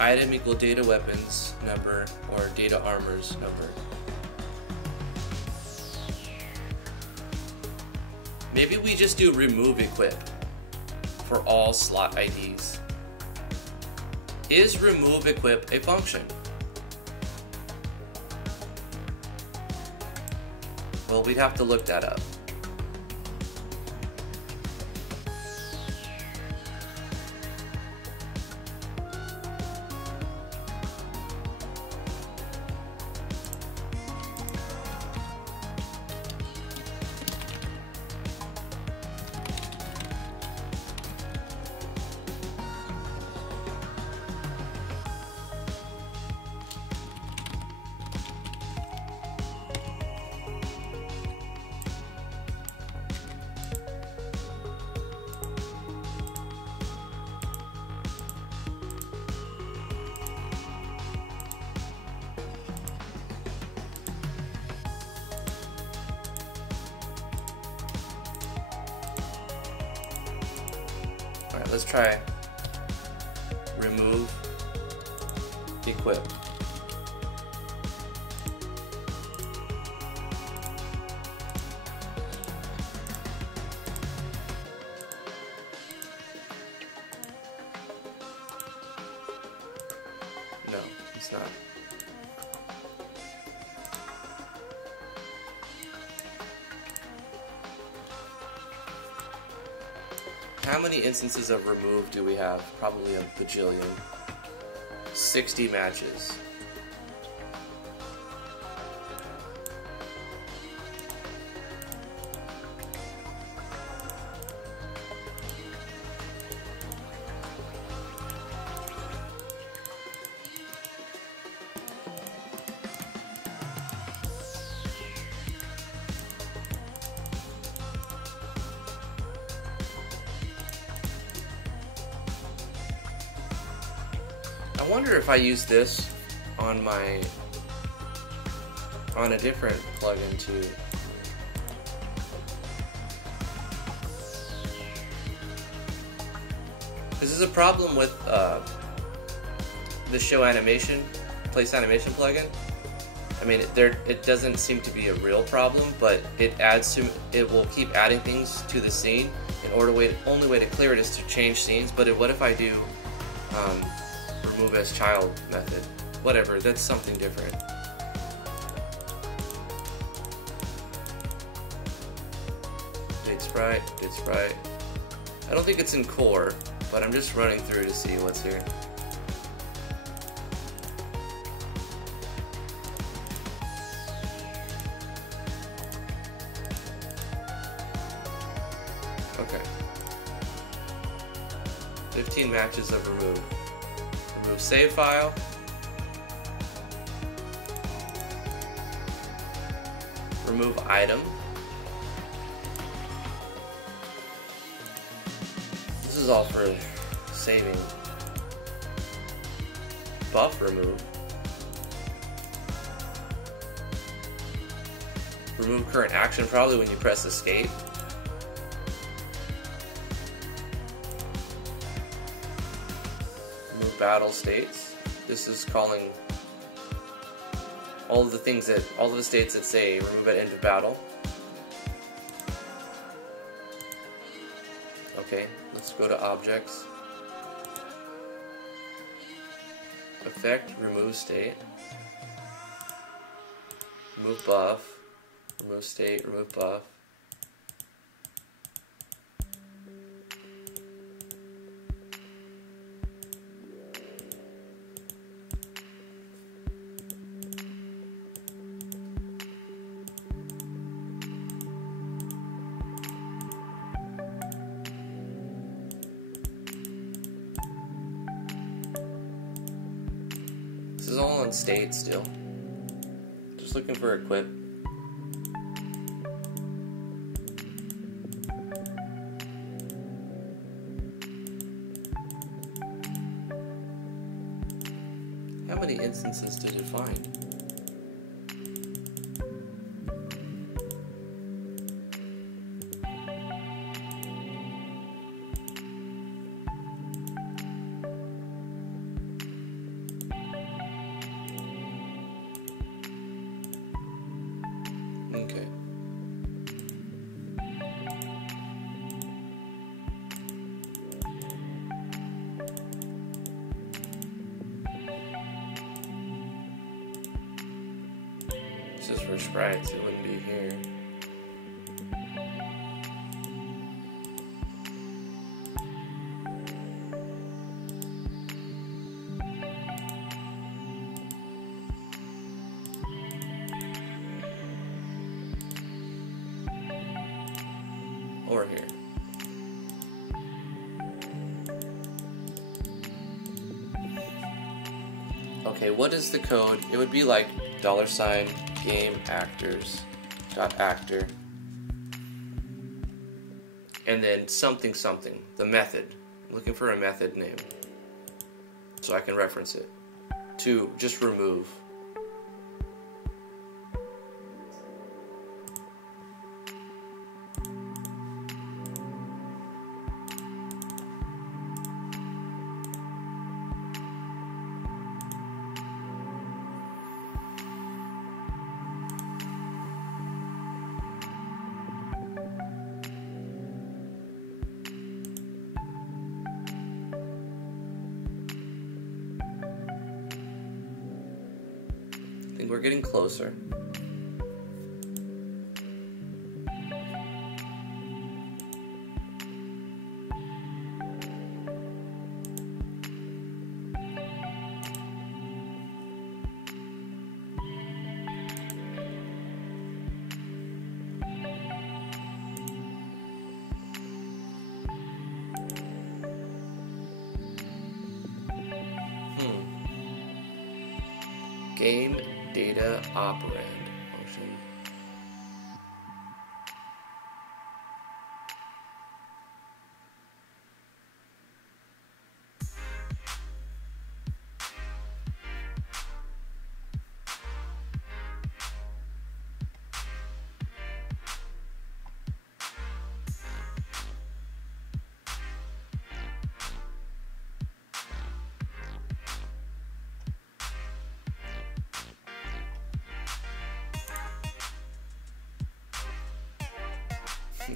Item equal data weapons. number or data armor's number. Maybe we just do remove equip for all slot IDs. Is remove equip a function? Well, we'd have to look that up. Alright, let's try remove equip. No, it's not. How many instances of remove do we have? Probably a bajillion. 60 matches. I wonder if I use this on a different plugin too. This is a problem with the show animation, place animation plugin. I mean, it doesn't seem to be a real problem, but it will keep adding things to the scene. Only way to clear it is to change scenes. But what if I do remove as child method? Whatever, that's something different. Did sprite. I don't think it's in core, but I'm just running through to see what's here. Okay. 15 matches of remove. Remove save file. Remove item. This is all for saving. Buff remove. Remove current action, probably when you press escape. Remove battle states. This is calling all of the states that say remove at end of battle. Okay, let's go to objects. Effect, remove state. Remove buff. Remove state, remove buff. This is all on state still. Just looking for equip. How many instances did it find? just for sprites, it wouldn't be here. Or here. Okay, what is the code? It would be like $gameactors.actor. And then something something. The method. I'm looking for a method name. So I can reference it. To just remove. We're getting closer. Game data operand function.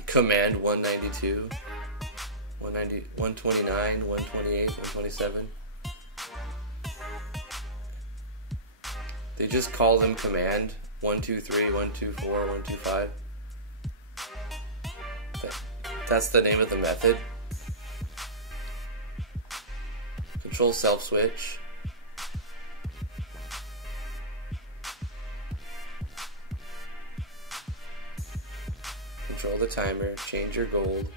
Command 192, 190, 129, 128, 127. They just call them command 123, 124, 125. That's the name of the method. Control self switch. Control the timer, change your gold.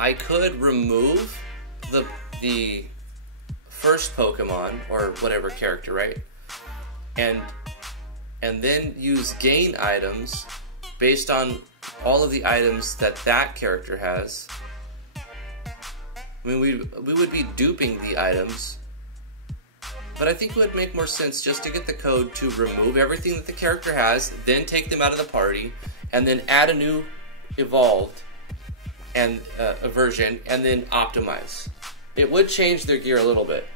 I could remove the first Pokemon or whatever character, right? And then use gain items based on all of the items that that character has. I mean, we would be duping the items, but I think it would make more sense just to get the code to remove everything that the character has, then take them out of the party, and then add a new evolved and a version, and then optimize. It would change their gear a little bit.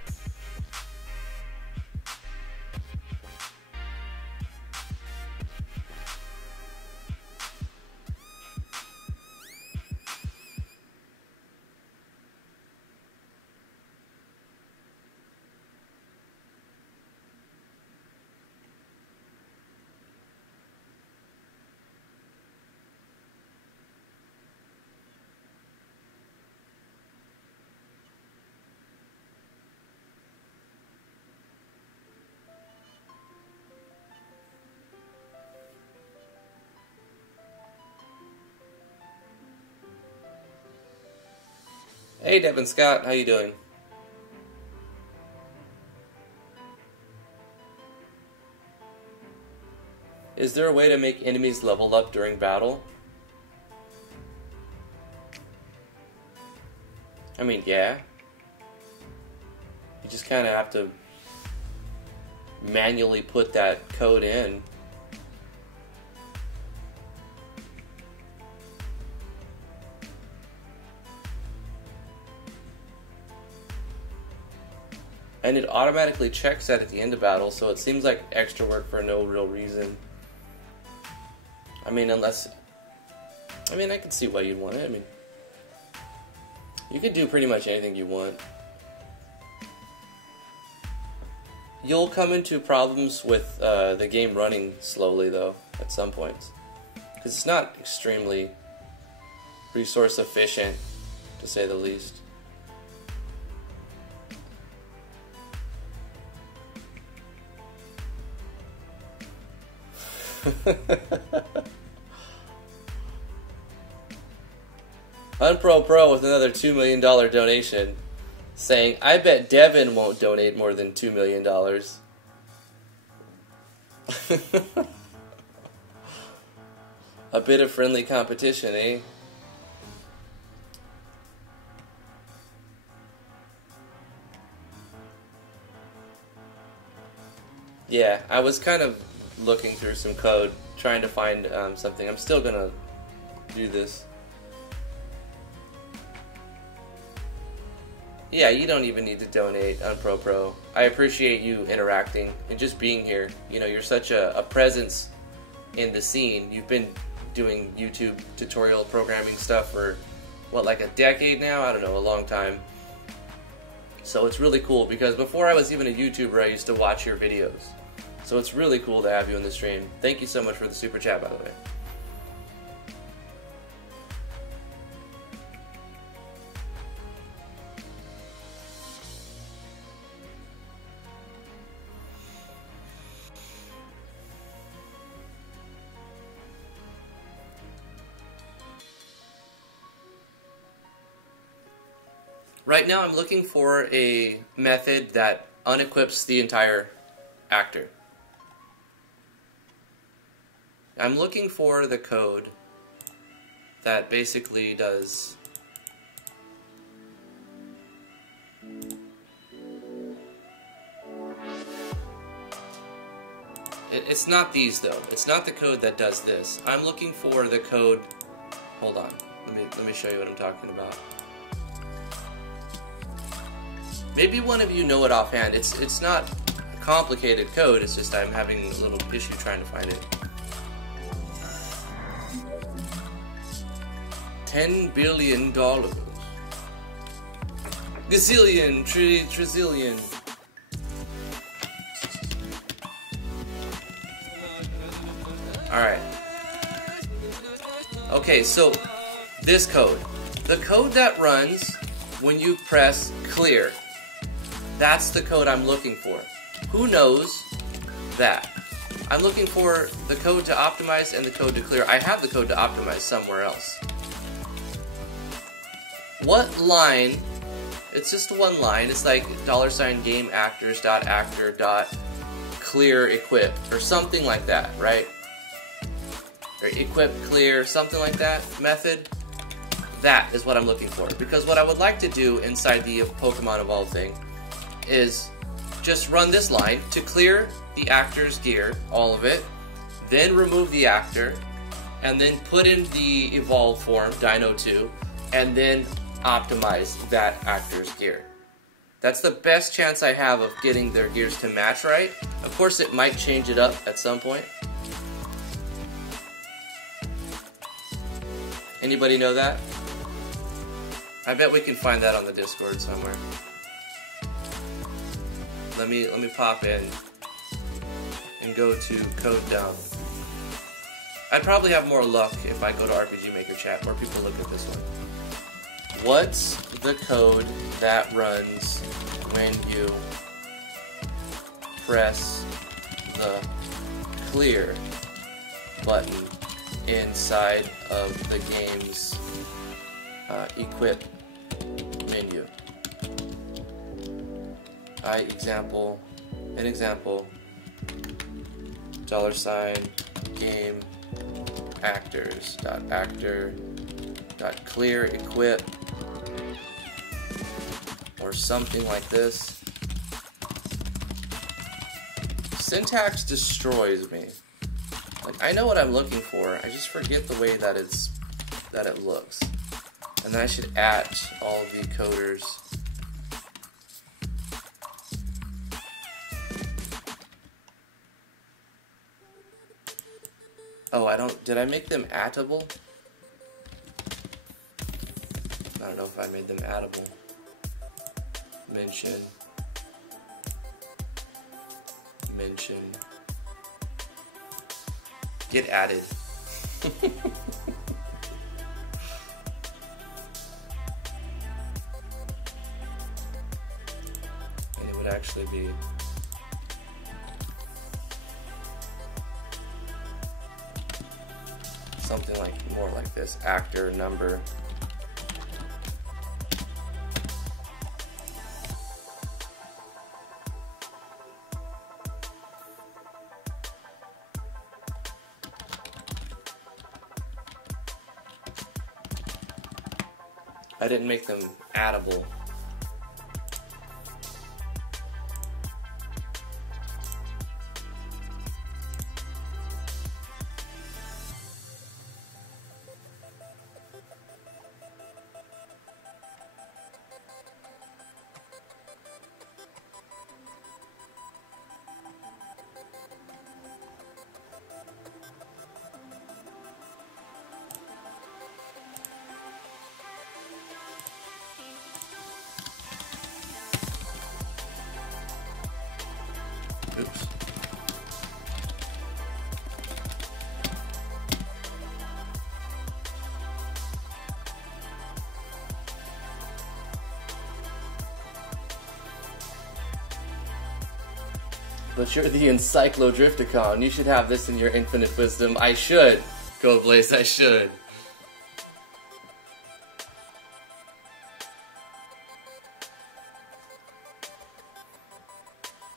Hey Devin Scott, how you doing? Is there a way to make enemies level up during battle? I mean, yeah. You just kind of have to manually put that code in. And it automatically checks that at the end of battle, so it seems like extra work for no real reason. I mean, unless... I mean, I can see why you'd want it. I mean, you could do pretty much anything you want. You'll come into problems with the game running slowly, though, at some points. Because it's not extremely resource efficient, to say the least. Unpro with another $2 million donation, saying, I bet Devin won't donate more than $2 million. A bit of friendly competition, eh? Yeah, I was kind of looking through some code, trying to find something. I'm still gonna do this. Yeah, you don't even need to donate, Unpro. I appreciate you interacting and just being here. You know, you're such a presence in the scene. You've been doing YouTube tutorial programming stuff for, what, like a decade now? I don't know, a long time. So it's really cool, because before I was even a YouTuber, I used to watch your videos. So it's really cool to have you in the stream. Thank you so much for the super chat, by the way. Right now I'm looking for a method that unequips the entire actor. I'm looking for the code that basically does... It's not these though. It's not the code that does this. I'm looking for the code... Hold on. Let me show you what I'm talking about. Maybe one of you know it offhand. It's not complicated code, it's just I'm having a little issue trying to find it. $10 billion. Gazillion, trizillion. Alright. Okay, so this code. The code that runs when you press clear. That's the code I'm looking for. Who knows that? I'm looking for the code to optimize and the code to clear. I have the code to optimize somewhere else. What line? It's just one line. It's like $gameactors.actor.clear equip or something like that, right? Or equip clear, something like that method. That is what I'm looking for. Because what I would like to do inside the Pokemon Evolve thing is just run this line to clear the actor's gear, all of it, then remove the actor, and then put in the evolved form, Dino 2, and then optimize that actor's gear. That's the best chance I have of getting their gears to match right. Of course, it might change it up at some point. Anybody know that? I bet we can find that on the Discord somewhere. Let me pop in and go to code dump. I'd probably have more luck if I go to RPG Maker chat. More people look at this one. What's the code that runs when you press the clear button inside of the game's equip menu? An example, $game actors.actor.clear equip, or something like this. Syntax destroys me. Like, I know what I'm looking for, I just forget the way that it looks. And then I should at all the coders. Oh, did I make them addable? I don't know if I made them addable. Mention. Get added. And it would actually be something like more like this: actor number. I didn't make them addable. Oops. But you're the Encyclodrifticon. You should have this in your infinite wisdom. I should. Go Blaze, I should.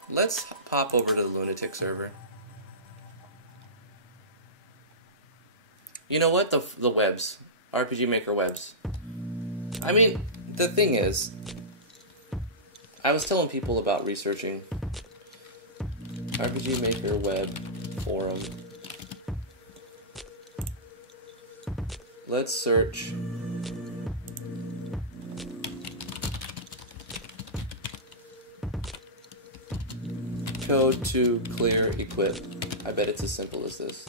Let's pop over to the Lunatic server. You know what? The webs. RPG Maker webs. I mean, the thing is, I was telling people about researching RPG Maker web forum. Let's search code to clear equip. I bet it's as simple as this.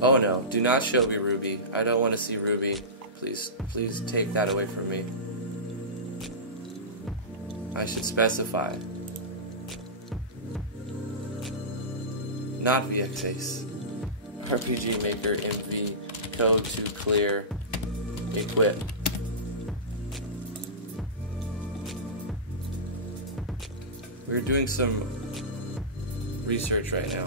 Oh no, do not show me Ruby. I don't want to see Ruby. Please, please take that away from me. I should specify. Not VXAce. RPG Maker MV code to clear equip. We're doing some research right now.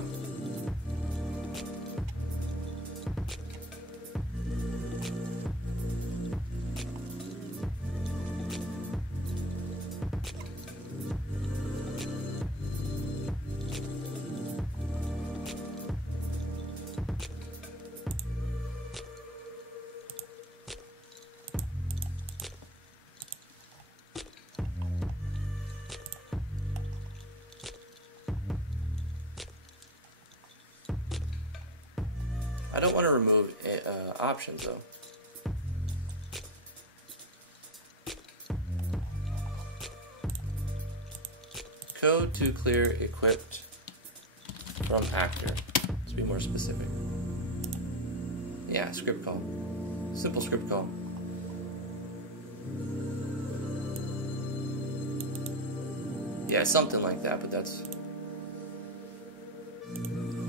I don't want to remove options though. Code to clear equipped from actor. Let's be more specific. Yeah, script call. Simple script call. Yeah, something like that, but that's...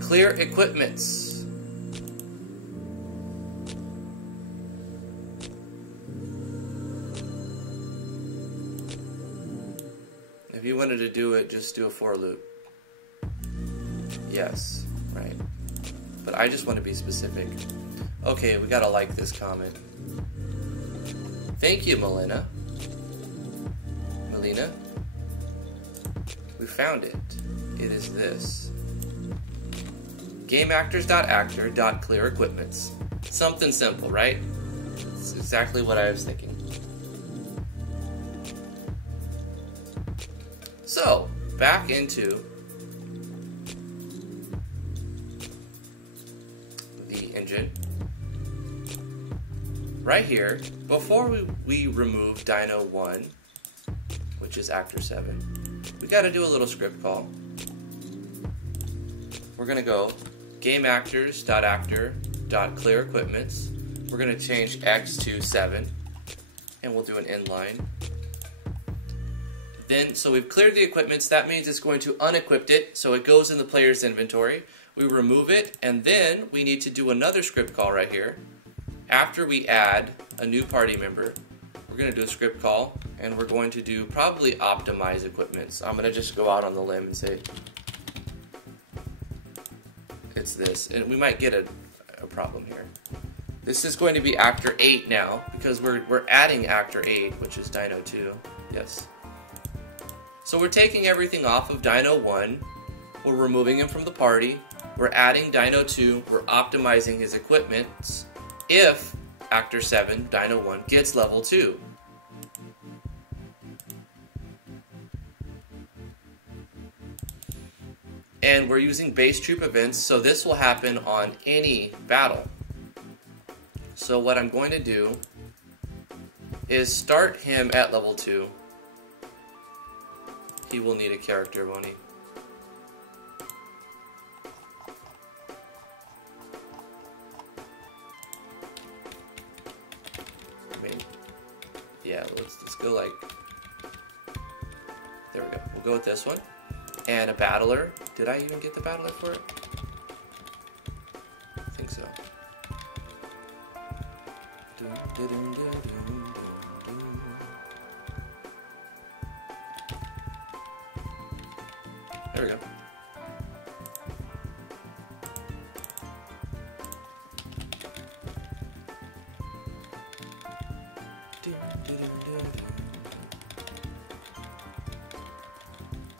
Clear equipments. If you wanted to do it, just do a for loop. Yes, right. But I just want to be specific. Okay, we gotta like this comment. Thank you, Melina. Melina? We found it. It is this. GameActors.actor.clearEquipments. Something simple, right? It's exactly what I was thinking. So, back into the engine. right here, before we remove Dino 1, which is Actor 7, we got to do a little script call. We're going to go gameactors.actor.clear-equipments. We're going to change X to 7, and we'll do an inline. Then, so we've cleared the equipments. That means it's going to unequip it, so it goes in the player's inventory. We remove it, and then we need to do another script call right here. After we add a new party member, we're going to do a script call, and we're going to do probably optimize equipments. I'm going to just go out on the limb and say it's this, and we might get a problem here. This is going to be Actor 8 now, because we're adding Actor 8, which is Dino 2. Yes. So we're taking everything off of Dino 1, we're removing him from the party, we're adding Dino 2, we're optimizing his equipment if Actor 7, Dino 1, gets level 2. And we're using base troop events, so this will happen on any battle. So what I'm going to do is start him at level 2. He will need a character, won't he? I mean, yeah, let's go like... There we go. We'll go with this one. And a battler. Did I even get the battler for it? I think so. There we go.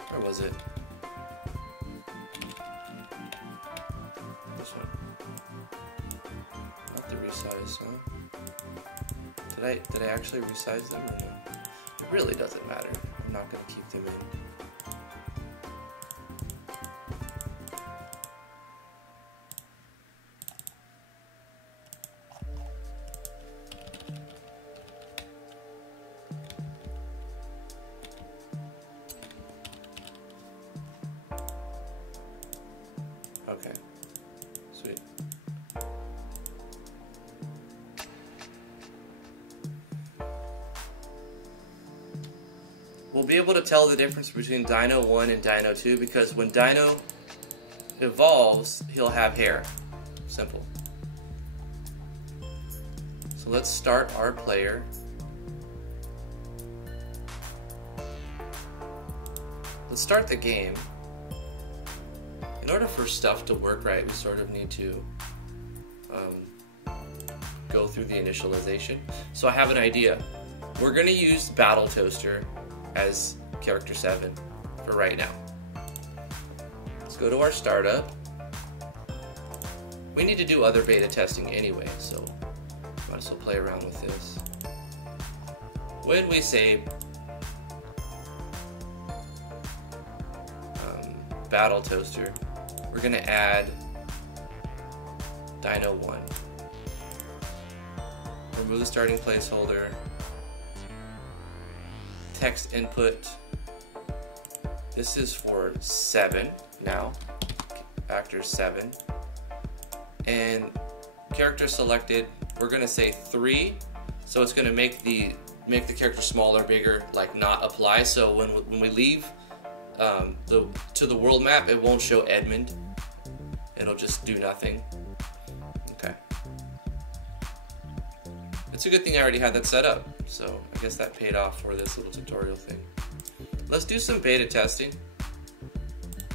Where was it? This one. Not the resize, huh? Did I actually resize them or no? It really doesn't matter. I'm not going to keep them in. Okay, sweet. We'll be able to tell the difference between Dino 1 and Dino 2 because when Dino evolves, he'll have hair. Simple. So let's start our player. Let's start the game. In order for stuff to work right, we sort of need to go through the initialization. So I have an idea. We're going to use Battle Toaster as character 7 for right now. Let's go to our startup. We need to do other beta testing anyway, so might as well play around with this. When we say Battle Toaster, we're going to add Dino 1. Remove the starting placeholder. Text input. This is for 7 now. Actor 7. And character selected, we're going to say 3. So it's going to make the character smaller, bigger, like not apply. So when we leave to the world map, it won't show Edmund. It'll just do nothing. Okay. It's a good thing I already had that set up, so I guess that paid off for this little tutorial thing. Let's do some beta testing.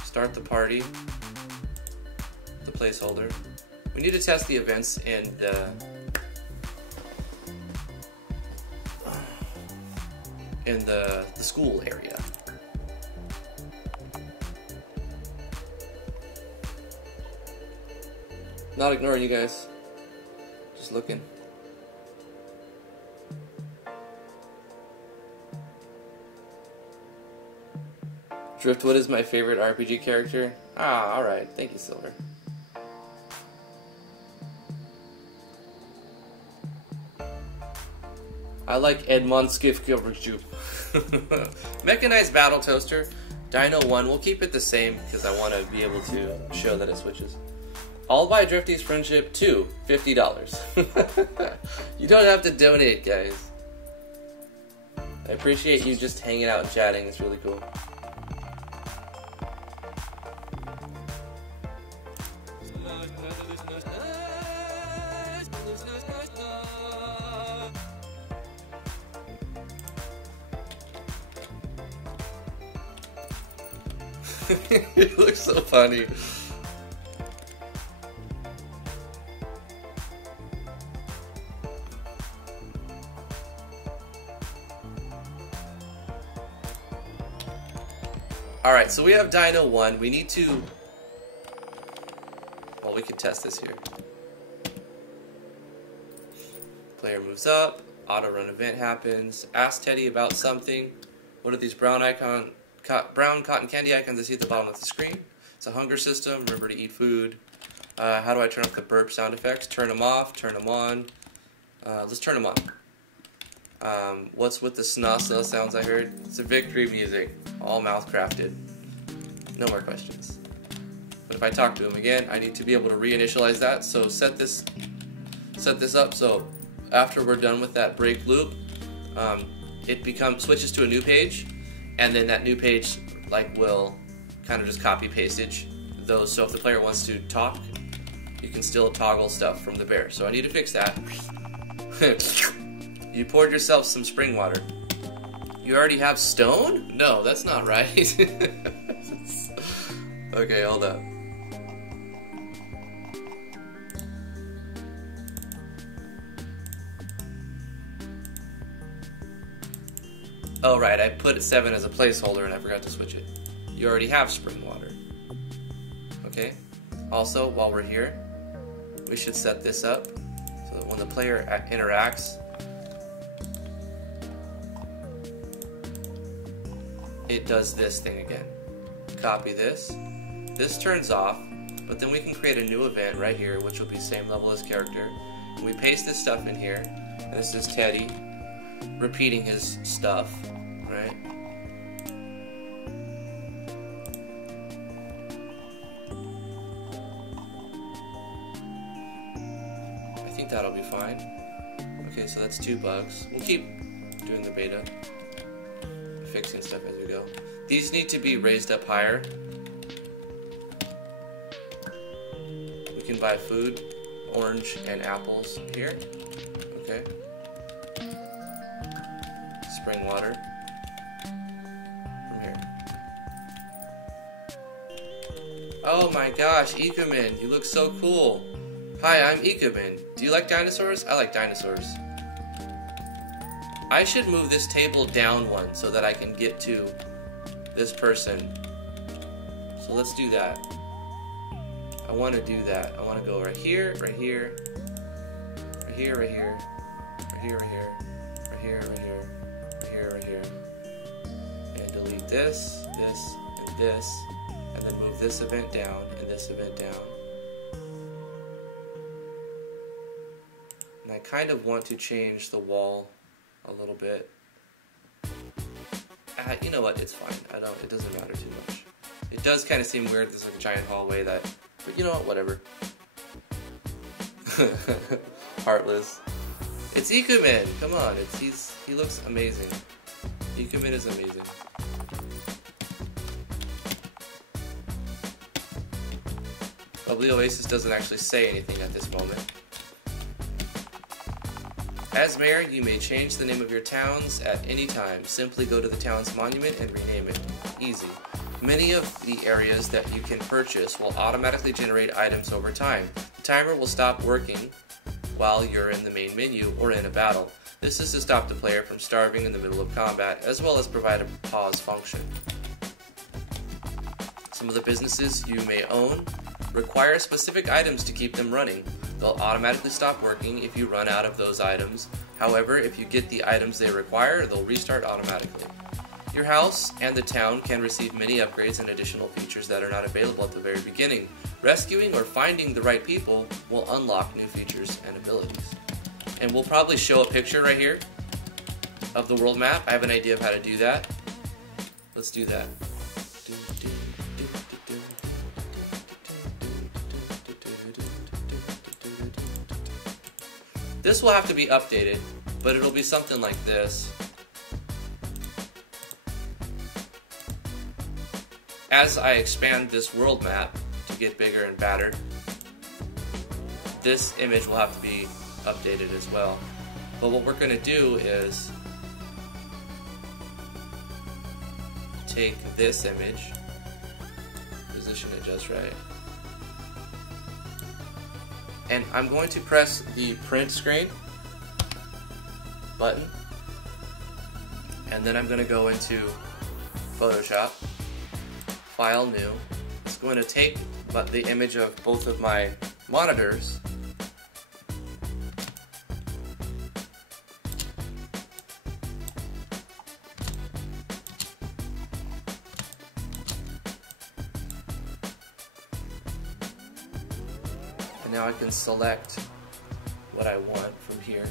Start the party, the placeholder. We need to test the events in the school area. Not ignoring you guys, just looking. Driftwood is my favorite RPG character. Ah, alright. Thank you, Silver. I like Edmond Skiff coverage. Mechanized Battle Toaster. Dino 1. We'll keep it the same because I want to be able to show that it switches. I'll buy Drifty's Friendship 2. $50. You don't have to donate, guys. I appreciate you just hanging out and chatting. It's really cool. It looks so funny. Alright, so we have Dino 1. We need to... Well, we can test this here. Player moves up. Auto run event happens. Ask Teddy about something. What are these brown cotton candy icons I see at the bottom of the screen? It's a hunger system. Remember to eat food. How do I turn off the burp sound effects? Turn them off. Turn them on. Let's turn them on. What's with the snozzle sounds I heard? It's a victory music. All mouth crafted. No more questions. But if I talk to him again, I need to be able to reinitialize that. So set this up so after we're done with that break loop, it switches to a new page, and then that new page will kind of just copy pastage those. So if the player wants to talk, you can still toggle stuff from the bear. So I need to fix that. You poured yourself some spring water. You already have stone? No, that's not right. Okay, hold up. Oh right, I put 7 as a placeholder and I forgot to switch it. You already have spring water. Okay. Also, while we're here, we should set this up so that when the player interacts, it does this thing again. Copy this. This turns off, but then we can create a new event right here, which will be same level as character. And we paste this stuff in here, and this is Teddy repeating his stuff, right? I think that'll be fine. Okay, so that's 2 bugs. We'll keep doing the beta, fixing stuff as we go. These need to be raised up higher. We can buy food, orange and apples here. Okay. Spring water from here. Oh my gosh, Ikumin, you look so cool. Hi, I'm Ikumin. Do you like dinosaurs? I like dinosaurs. I should move this table down 1 so that I can get to this person. So let's do that. I want to do that. I want to go right here, right here, right here, right here, right here, right here, right here, right here, right here, right here, and delete this, this, and this, and then move this event down and this event down. And I kind of want to change the wall a little bit. You know what? It's fine. It doesn't matter too much. It does kind of seem weird. There's like a giant hallway but you know what? Whatever. Heartless. It's Ikumin. Come on. He looks amazing. Ikumin is amazing. Lovely Oasis doesn't actually say anything at this moment. As mayor, you may change the name of your towns at any time. Simply go to the town's monument and rename it. Easy. Many of the areas that you can purchase will automatically generate items over time. The timer will stop working while you're in the main menu or in a battle. This is to stop the player from starving in the middle of combat, as well as provide a pause function. Some of the businesses you may own require specific items to keep them running. They'll automatically stop working if you run out of those items. However, if you get the items they require, they'll restart automatically. Your house and the town can receive many upgrades and additional features that are not available at the very beginning. Rescuing or finding the right people will unlock new features and abilities. And we'll probably show a picture right here of the world map. I have an idea of how to do that. Let's do that. This will have to be updated, but it'll be something like this. As I expand this world map to get bigger and badder, this image will have to be updated as well. But what we're going to do is take this image, position it just right, and I'm going to press the print screen button, and then I'm going to go into Photoshop, File New. It's going to take the image of both of my monitors, and now I can select what I want from here.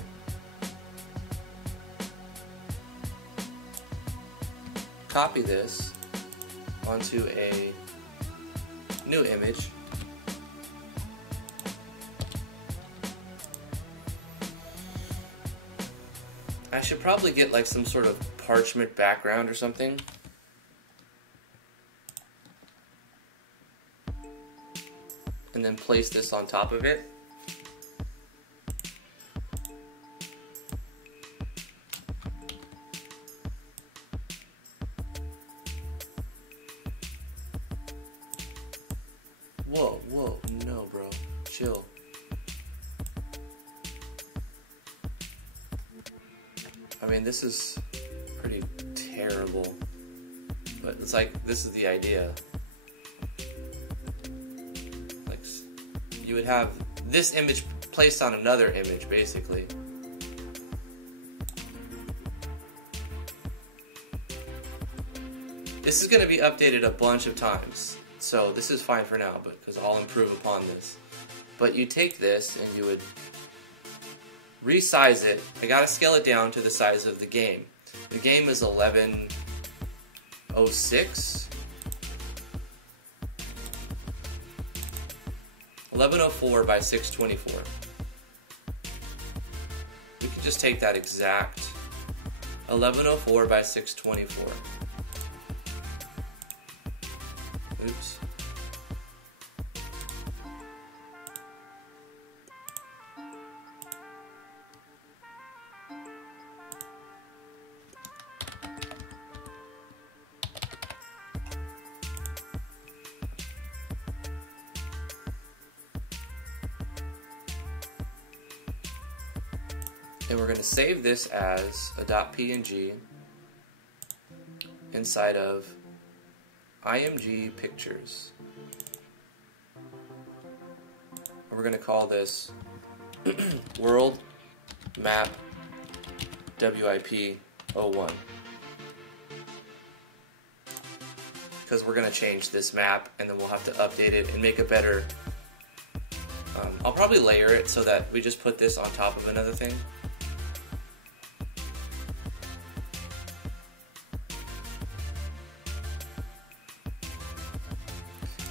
Copy this onto a new image. I should probably get like some sort of parchment background or something. And then place this on top of it. Whoa, whoa, no, bro. Chill. I mean, this is pretty terrible. But it's like, this is the idea. Like, you would have this image placed on another image, basically. This is going to be updated a bunch of times. So this is fine for now, because I'll improve upon this. But you take this and you would resize it. I gotta scale it down to the size of the game. The game is 1106. 1104 by 624. We can just take that exact 1104 by 624. Oops. And we're going to save this as a .png inside of IMG Pictures. We're going to call this World Map WIP 01. Because we're going to change this map and then we'll have to update it and make it better. I'll probably layer it so that we just put this on top of another thing.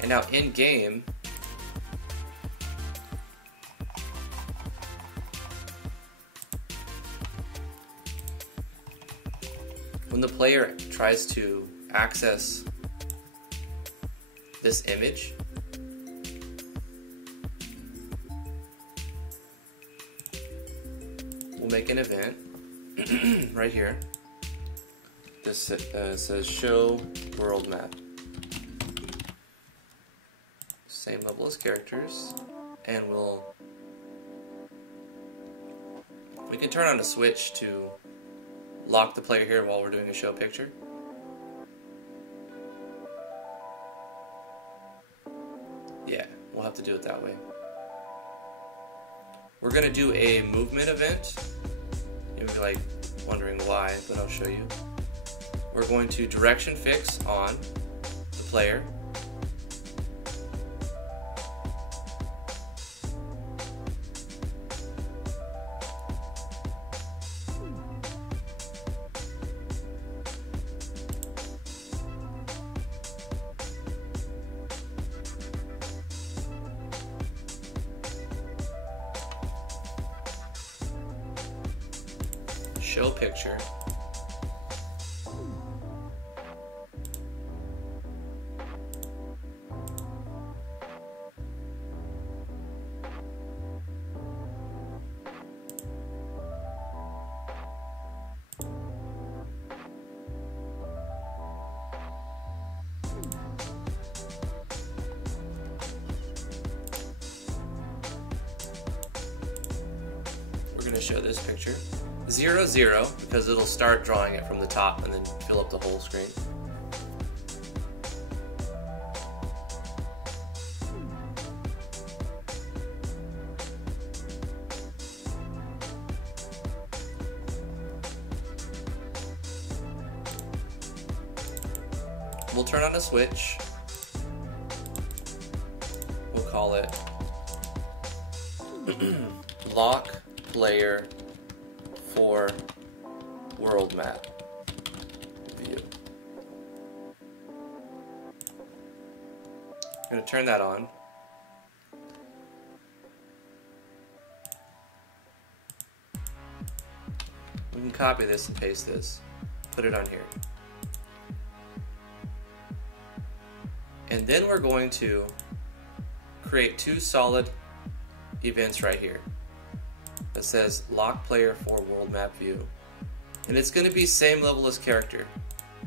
And now in game, when the player tries to access this image, we'll make an event right here. This says show world map. Same level as characters, and we can turn on a switch to lock the player here while we're doing a show picture. Yeah, we'll have to do it that way. We're gonna do a movement event. You'll be like wondering why, but I'll show you. We're going to direction fix on the player. show picture. We're going to show this picture. 0, 0, because it'll start drawing it from the top and then fill up the whole screen. We'll turn on a switch. We'll call it lock player for world map view. I'm going to turn that on. We can copy this and paste this, put it on here. And then we're going to create two solid events right here that says lock player for world map view. And it's going to be same level as character.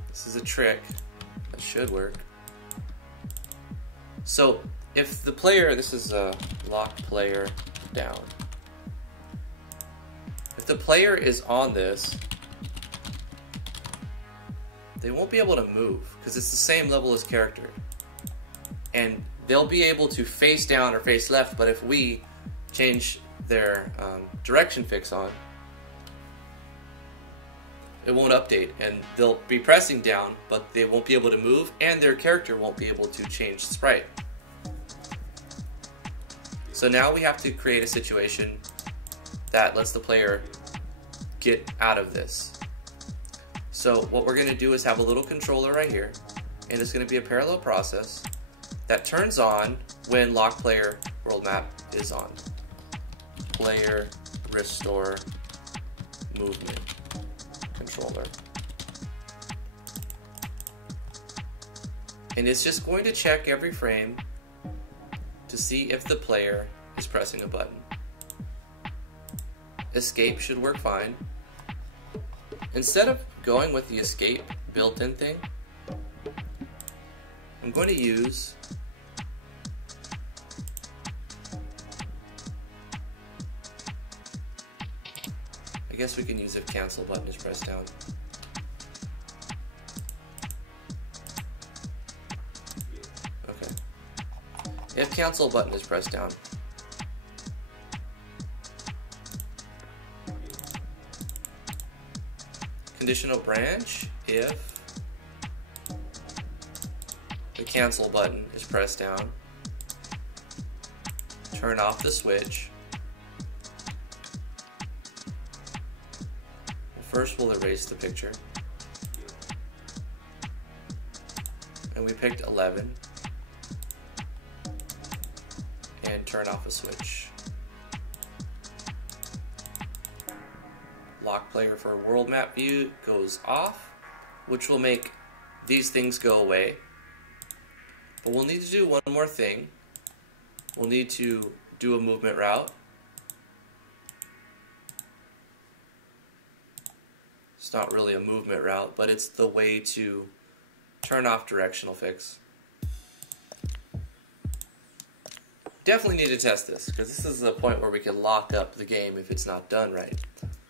This is a trick that should work. So if the player, this is a lock player down. If the player is on this, they won't be able to move because it's the same level as character. And they'll be able to face down or face left, but if we change their direction fix on, it won't update, and they'll be pressing down, but they won't be able to move, and their character won't be able to change sprite. So now we have to create a situation that lets the player get out of this. So what we're going to do is have a little controller right here, and it's going to be a parallel process that turns on when lock player world map is on. Player restore movement controller. And it's just going to check every frame to see if the player is pressing a button. Escape should work fine. Instead of going with the escape built-in thing, I'm going to use I guess we can use if cancel button is pressed down. Okay. If cancel button is pressed down. Conditional branch if the cancel button is pressed down. Turn off the switch. First, we'll erase the picture. And we picked 11. And turn off a switch. Lock player for world map view goes off, which will make these things go away. But we'll need to do one more thing. We'll need to do a movement route. It's not really a movement route, but it's the way to turn off directional fix. Definitely need to test this, because this is the point where we can lock up the game if it's not done right.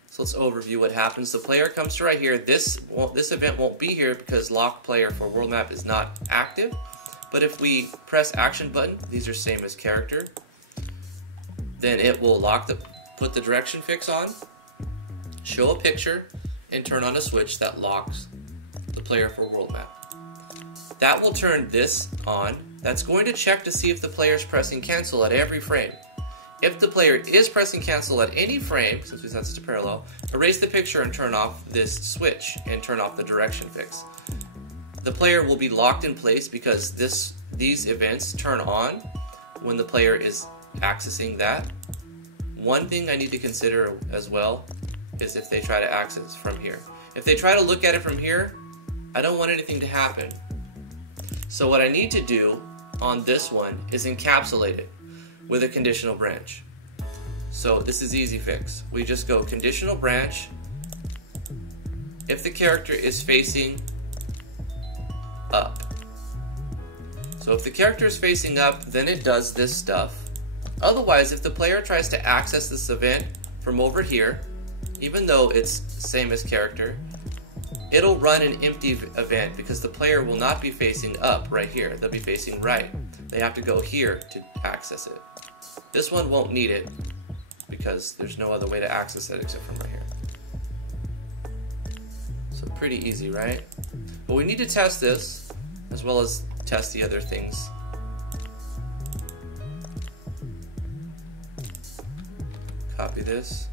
So let's overview what happens. The player comes to right here. This event won't be here because lock player for world map is not active. But if we press action button, these are same as character, then it will put the direction fix on, show a picture, and turn on a switch that locks the player for world map. That will turn this on. That's going to check to see if the player is pressing cancel at every frame. If the player is pressing cancel at any frame, since we set this to parallel, erase the picture and turn off this switch and turn off the direction fix. The player will be locked in place because these events turn on when the player is accessing that. One thing I need to consider as well is if they try to access from here. If they try to look at it from here, I don't want anything to happen. So what I need to do on this one is encapsulate it with a conditional branch. So this is easy fix. We just go conditional branch if the character is facing up. So if the character is facing up, then it does this stuff. Otherwise, if the player tries to access this event from over here, even though it's the same as character, it'll run an empty event because the player will not be facing up right here. They'll be facing right. They have to go here to access it. This one won't need it because there's no other way to access it except from right here. So pretty easy, right? But we need to test this as well as test the other things. Copy this.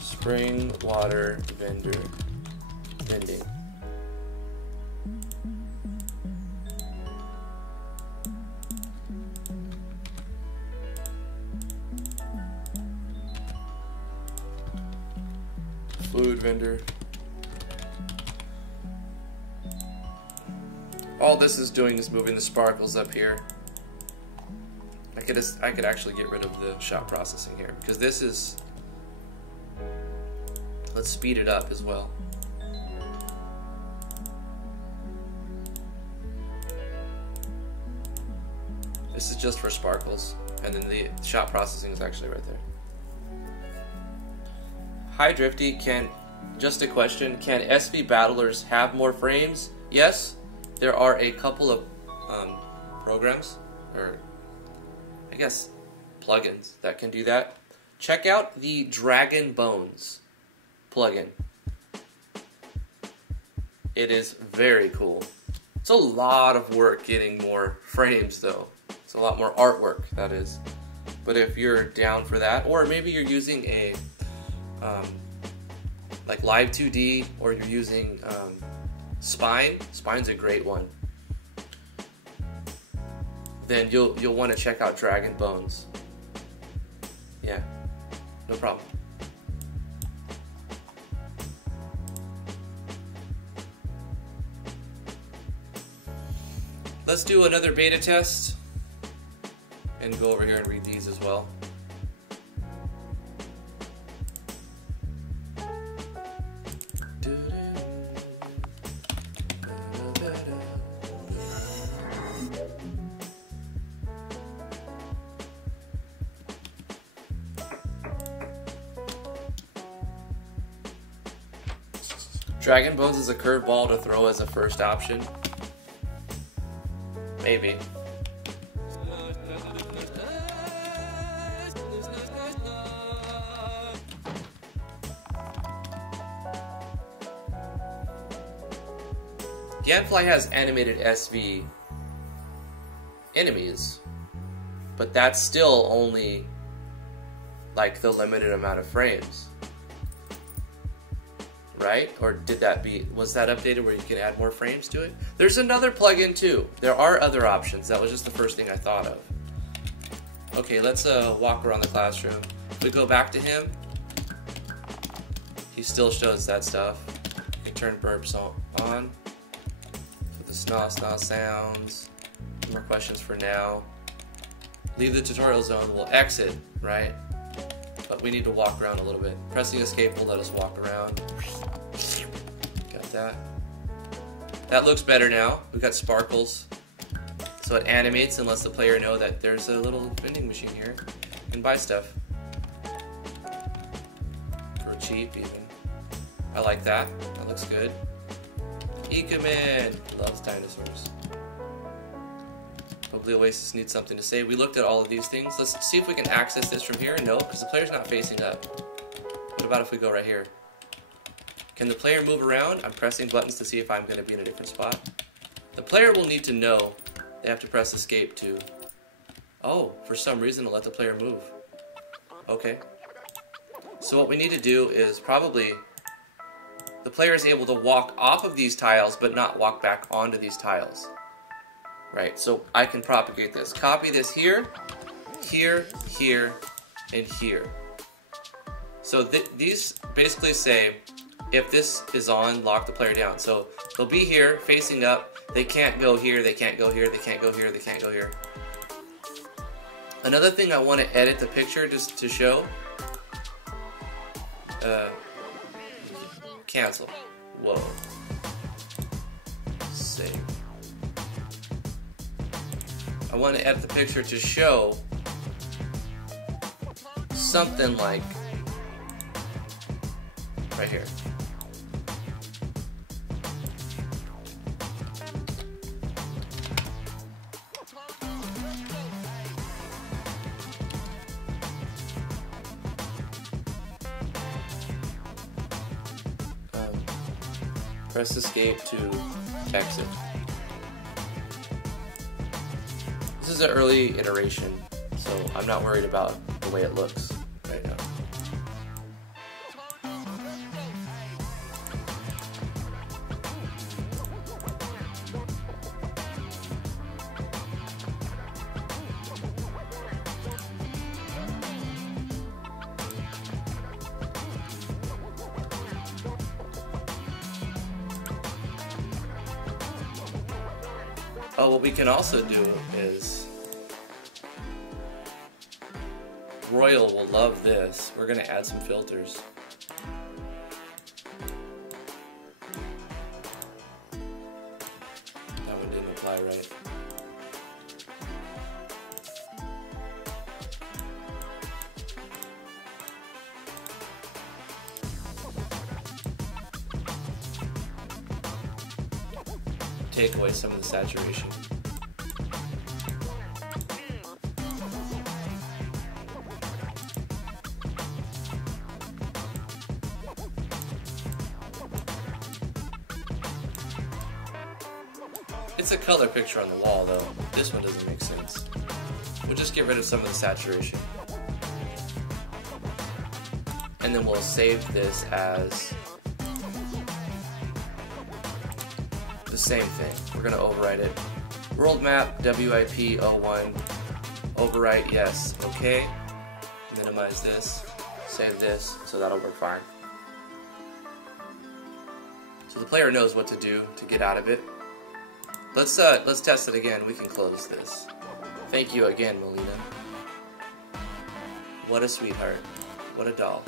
Spring water vending. Food vendor. All this is doing is moving the sparkles up here. I could actually get rid of the shot processing here because this is. Let's speed it up as well. This is just for sparkles, and then the shot processing is actually right there. Hi Drifty, just a question, can SV battlers have more frames? Yes, there are a couple of programs, or I guess plugins that can do that. Check out the Dragon Bones plugin. It is very cool. It's a lot of work getting more frames though. It's a lot more artwork, that is. But if you're down for that, or maybe you're using a like Live 2D, or you're using Spine. Spine's a great one. Then you'll want to check out Dragon Bones. Yeah, no problem. Let's do another beta test and go over here and read these as well. Dragon Bones is a curveball to throw as a first option. Maybe. Ganfly has animated SV enemies, but that's still only like the limited amount of frames. Right? Or was that updated where you can add more frames to it? There's another plugin too. There are other options. That was just the first thing I thought of. Okay, let's walk around the classroom. If we go back to him, he still shows that stuff. You can turn burps on. For the snaw sounds. No more questions for now. Leave the tutorial zone. We'll exit, right? But we need to walk around a little bit. Pressing escape will let us walk around. Got that. That looks better now. We've got sparkles. So it animates and lets the player know that there's a little vending machine here. You can buy stuff. For cheap even. I like that. That looks good. Ikaman loves dinosaurs. Probably Oasis needs something to say. We looked at all of these things. Let's see if we can access this from here. No, because the player's not facing up. What about if we go right here? Can the player move around? I'm pressing buttons to see if I'm going to be in a different spot. The player will need to know they have to press escape to... Oh, for some reason it'll let the player move. Okay. So what we need to do is probably... The player is able to walk off of these tiles, but not walk back onto these tiles. right? So I can propagate this. Copy this here, here, here, and here. So these basically say, if this is on, lock the player down. So they'll be here, facing up. They can't go here, they can't go here, they can't go here, they can't go here. Another thing I want to edit the picture just to show. Cancel. Whoa. Save. I want to edit the picture to show something like right here. Press escape to exit. This is an early iteration, so I'm not worried about the way it looks right now. Oh, what we can also do is, Royal will love this. We're going to add some filters. That one didn't apply right. Take away some of the saturation. It's a color picture on the wall though. This one doesn't make sense. We'll just get rid of some of the saturation. And then we'll save this as the same thing. We're going to overwrite it. World map, WIP 01. Overwrite, yes. Okay. Minimize this. Save this. So that'll work fine. So the player knows what to do to get out of it. Let's test it again. We can close this. Thank you again, Melina. What a sweetheart. What a doll.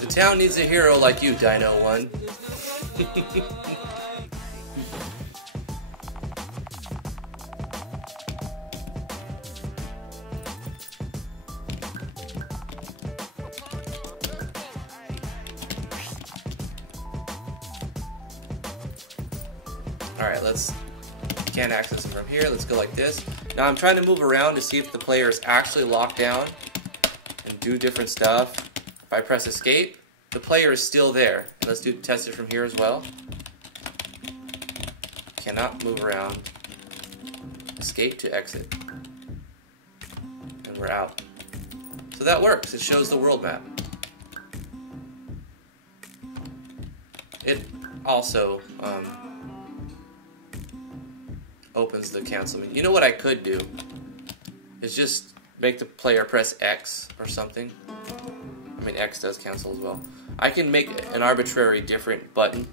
The town needs a hero like you, Dino One. Alright, can't access them from here. Let's go like this. Now I'm trying to move around to see if the player is actually locked down and do different stuff. If I press escape, the player is still there. Let's test it from here as well. Cannot move around. Escape to exit. And we're out. So that works. It shows the world map. It also opens the cancel menu. You know what I could do? Is just make the player press X or something. I mean, X does cancel as well. I can make an arbitrary different button.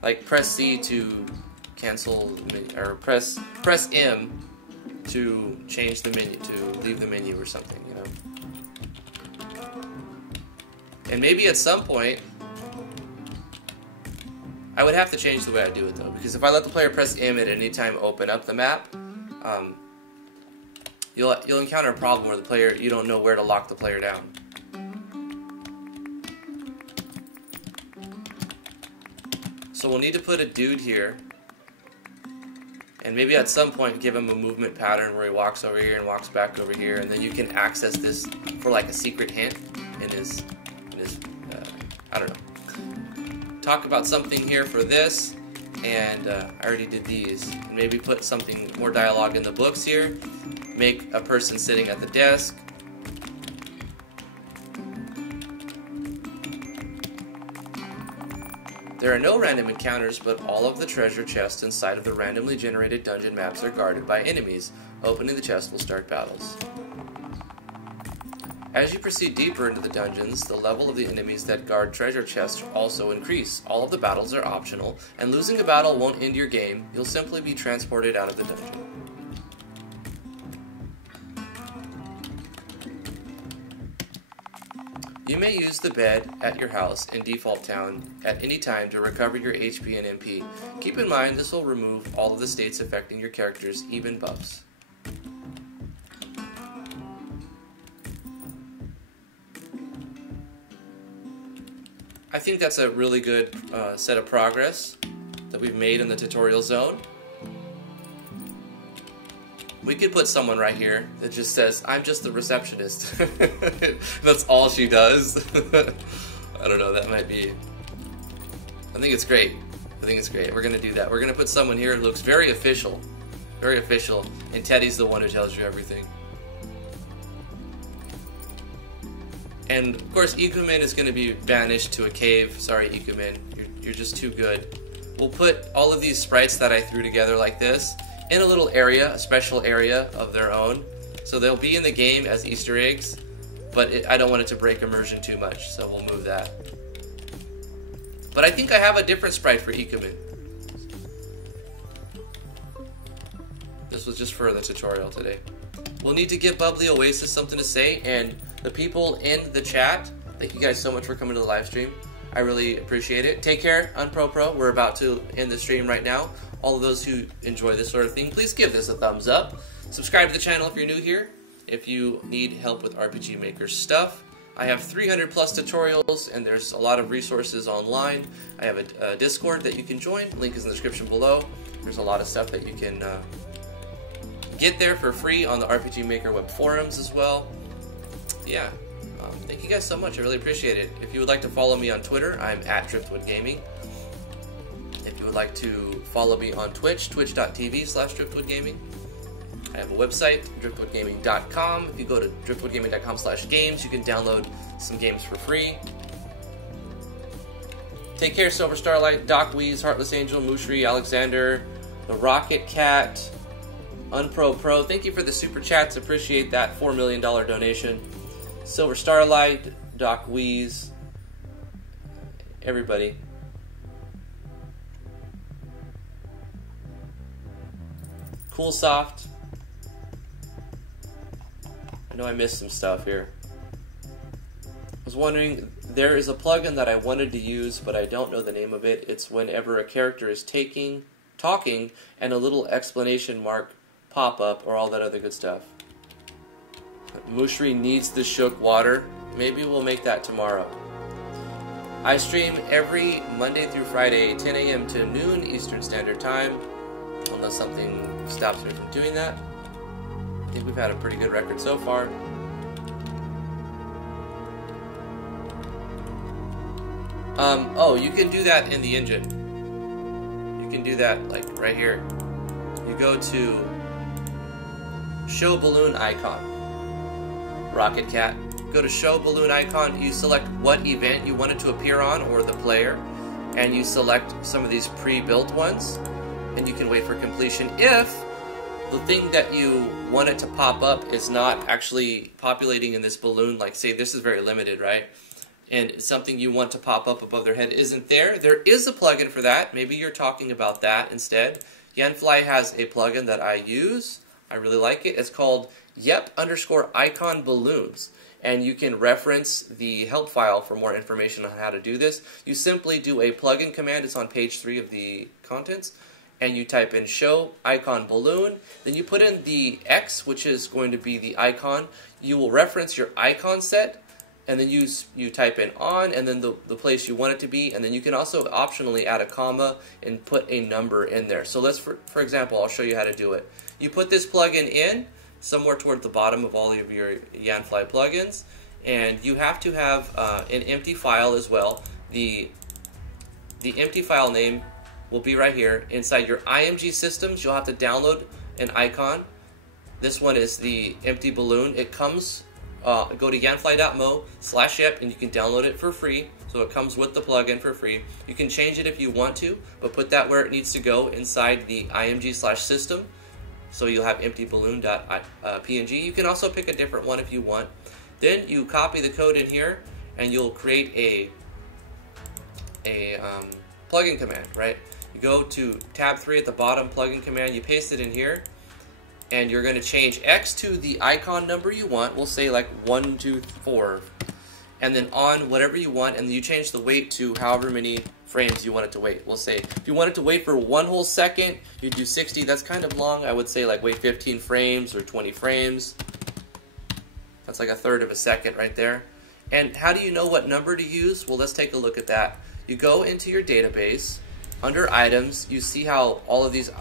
Like press C to cancel, or press M to change the menu, to leave the menu or something, you know. And maybe at some point, I would have to change the way I do it though, because if I let the player press M at any time open up the map, you'll encounter a problem where the player, you don't know where to lock the player down. So we'll need to put a dude here, and maybe at some point give him a movement pattern where he walks over here and walks back over here, and then you can access this for like a secret hint in his I don't know. Talk about something here for this, and I already did these. And maybe put something more dialogue in the books here. Make a person sitting at the desk. There are no random encounters, but all of the treasure chests inside of the randomly generated dungeon maps are guarded by enemies. Opening the chest will start battles. As you proceed deeper into the dungeons, the level of the enemies that guard treasure chests also increase. All of the battles are optional, and losing a battle won't end your game. You'll simply be transported out of the dungeon. You may use the bed at your house in Default Town at any time to recover your HP and MP. Keep in mind this will remove all of the states affecting your characters, even buffs. I think that's a really good set of progress that we've made in the tutorial zone. We could put someone right here that just says, I'm just the receptionist. That's all she does. I don't know, that might be... I think it's great. I think it's great. We're going to do that. We're going to put someone here who looks very official. Very official. And Teddy's the one who tells you everything. And of course, Ikumen is going to be banished to a cave. Sorry, Ikumen, you're just too good. We'll put all of these sprites that I threw together like this in a little area, a special area of their own. So they'll be in the game as Easter eggs, but I don't want it to break immersion too much, so we'll move that. But I think I have a different sprite for Ikumen. This was just for the tutorial today. We'll need to give Bubbly Oasis something to say, and the people in the chat, thank you guys so much for coming to the live stream. I really appreciate it. Take care, UnProPro. We're about to end the stream right now. All of those who enjoy this sort of thing, please give this a thumbs up. Subscribe to the channel if you're new here. If you need help with RPG Maker stuff, I have 300 plus tutorials, and there's a lot of resources online. I have a Discord that you can join. Link is in the description below. There's a lot of stuff that you can get there for free on the RPG Maker web forums as well. Yeah, thank you guys so much. I really appreciate it. If you would like to follow me on Twitter, I'm at DriftwoodGaming. If you would like to follow me on Twitch, twitch.tv/DriftwoodGaming. I have a website, driftwoodgaming.com. If you go to driftwoodgaming.com/games, you can download some games for free. Take care, Silver Starlight, Doc Weeze, Heartless Angel, Mushri, Alexander, the Rocket Cat, UnProPro. Thank you for the super chats. Appreciate that $4 million donation. Silver Starlight, Doc Weeze, everybody. Coolsoft. I know I missed some stuff here. I was wondering, there is a plugin that I wanted to use, but I don't know the name of it. It's whenever a character is talking, and a little exclamation mark pop up, or all that other good stuff. Mushri needs the shook water. Maybe we'll make that tomorrow. I stream every Monday through Friday, 10 a.m. to noon Eastern Standard Time, unless something stops me from doing that. I think we've had a pretty good record so far. Oh, you can do that in the engine. You can do that, like, right here. You go to Show Balloon Icon. Rocket Cat. Go to Show Balloon Icon. You select what event you want it to appear on, or the player, and you select some of these pre-built ones, and you can wait for completion. If the thing that you want it to pop up is not actually populating in this balloon, like say this is very limited, right? And something you want to pop up above their head isn't there, there is a plugin for that. Maybe you're talking about that instead. Yanfly has a plugin that I use. I really like it. It's called Yep_Icon Balloons. and you can reference the help file for more information on how to do this. You simply do a plugin command. It's on page 3 of the contents, and you type in show icon balloon. Then you put in the X, which is going to be the icon. You will reference your icon set, and then you type in on, and then the place you want it to be, and then you can also optionally add a comma and put a number in there. So let's, for example, I'll show you how to do it. You put this plugin in somewhere toward the bottom of all of your Yanfly plugins, and you have to have an empty file as well. The empty file name will be right here. Inside your IMG systems, you'll have to download an icon. This one is the empty balloon. It comes, go to yanfly.mo/yep, and you can download it for free. So it comes with the plugin for free. You can change it if you want to, but put that where it needs to go inside the IMG/system. So you'll have empty balloon.png. You can also pick a different one if you want. Then you copy the code in here, and you'll create a plugin command, right? You go to tab 3 at the bottom, plugin command, you paste it in here, and you're going to change X to the icon number you want. We'll say like 1, 2, 4, and then on whatever you want, and then you change the wait to however many frames you want it to wait. We'll say if you want it to wait for 1 whole second, you do 60. That's kind of long. I would say like wait 15 frames or 20 frames. That's like 1/3 of a second right there. And how do you know what number to use? Well, let's take a look at that. You go into your database, under items, you see how all of these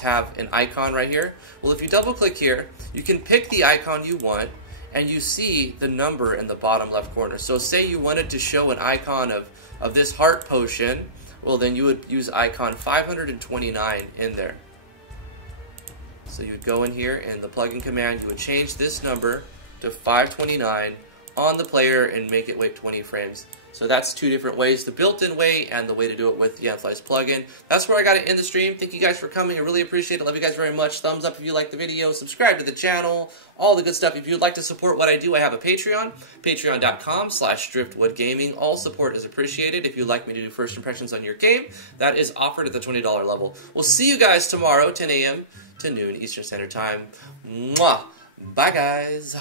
have an icon right here. Well, if you double click here, you can pick the icon you want, and you see the number in the bottom left corner. So say you wanted to show an icon of this heart potion, well then you would use icon 529 in there. So you would go in here and the plugin command, you would change this number to 529 on the player and make it wait 20 frames. So that's 2 different ways, the built-in way and the way to do it with Yanfly's plugin. That's where I got to end the stream. Thank you guys for coming. I really appreciate it. Love you guys very much. Thumbs up if you liked the video. Subscribe to the channel. All the good stuff. If you'd like to support what I do, I have a Patreon. Patreon.com/driftwoodgaming. All support is appreciated. If you'd like me to do first impressions on your game, that is offered at the $20 level. We'll see you guys tomorrow, 10 a.m. to noon Eastern Standard Time. Mwah! Bye, guys.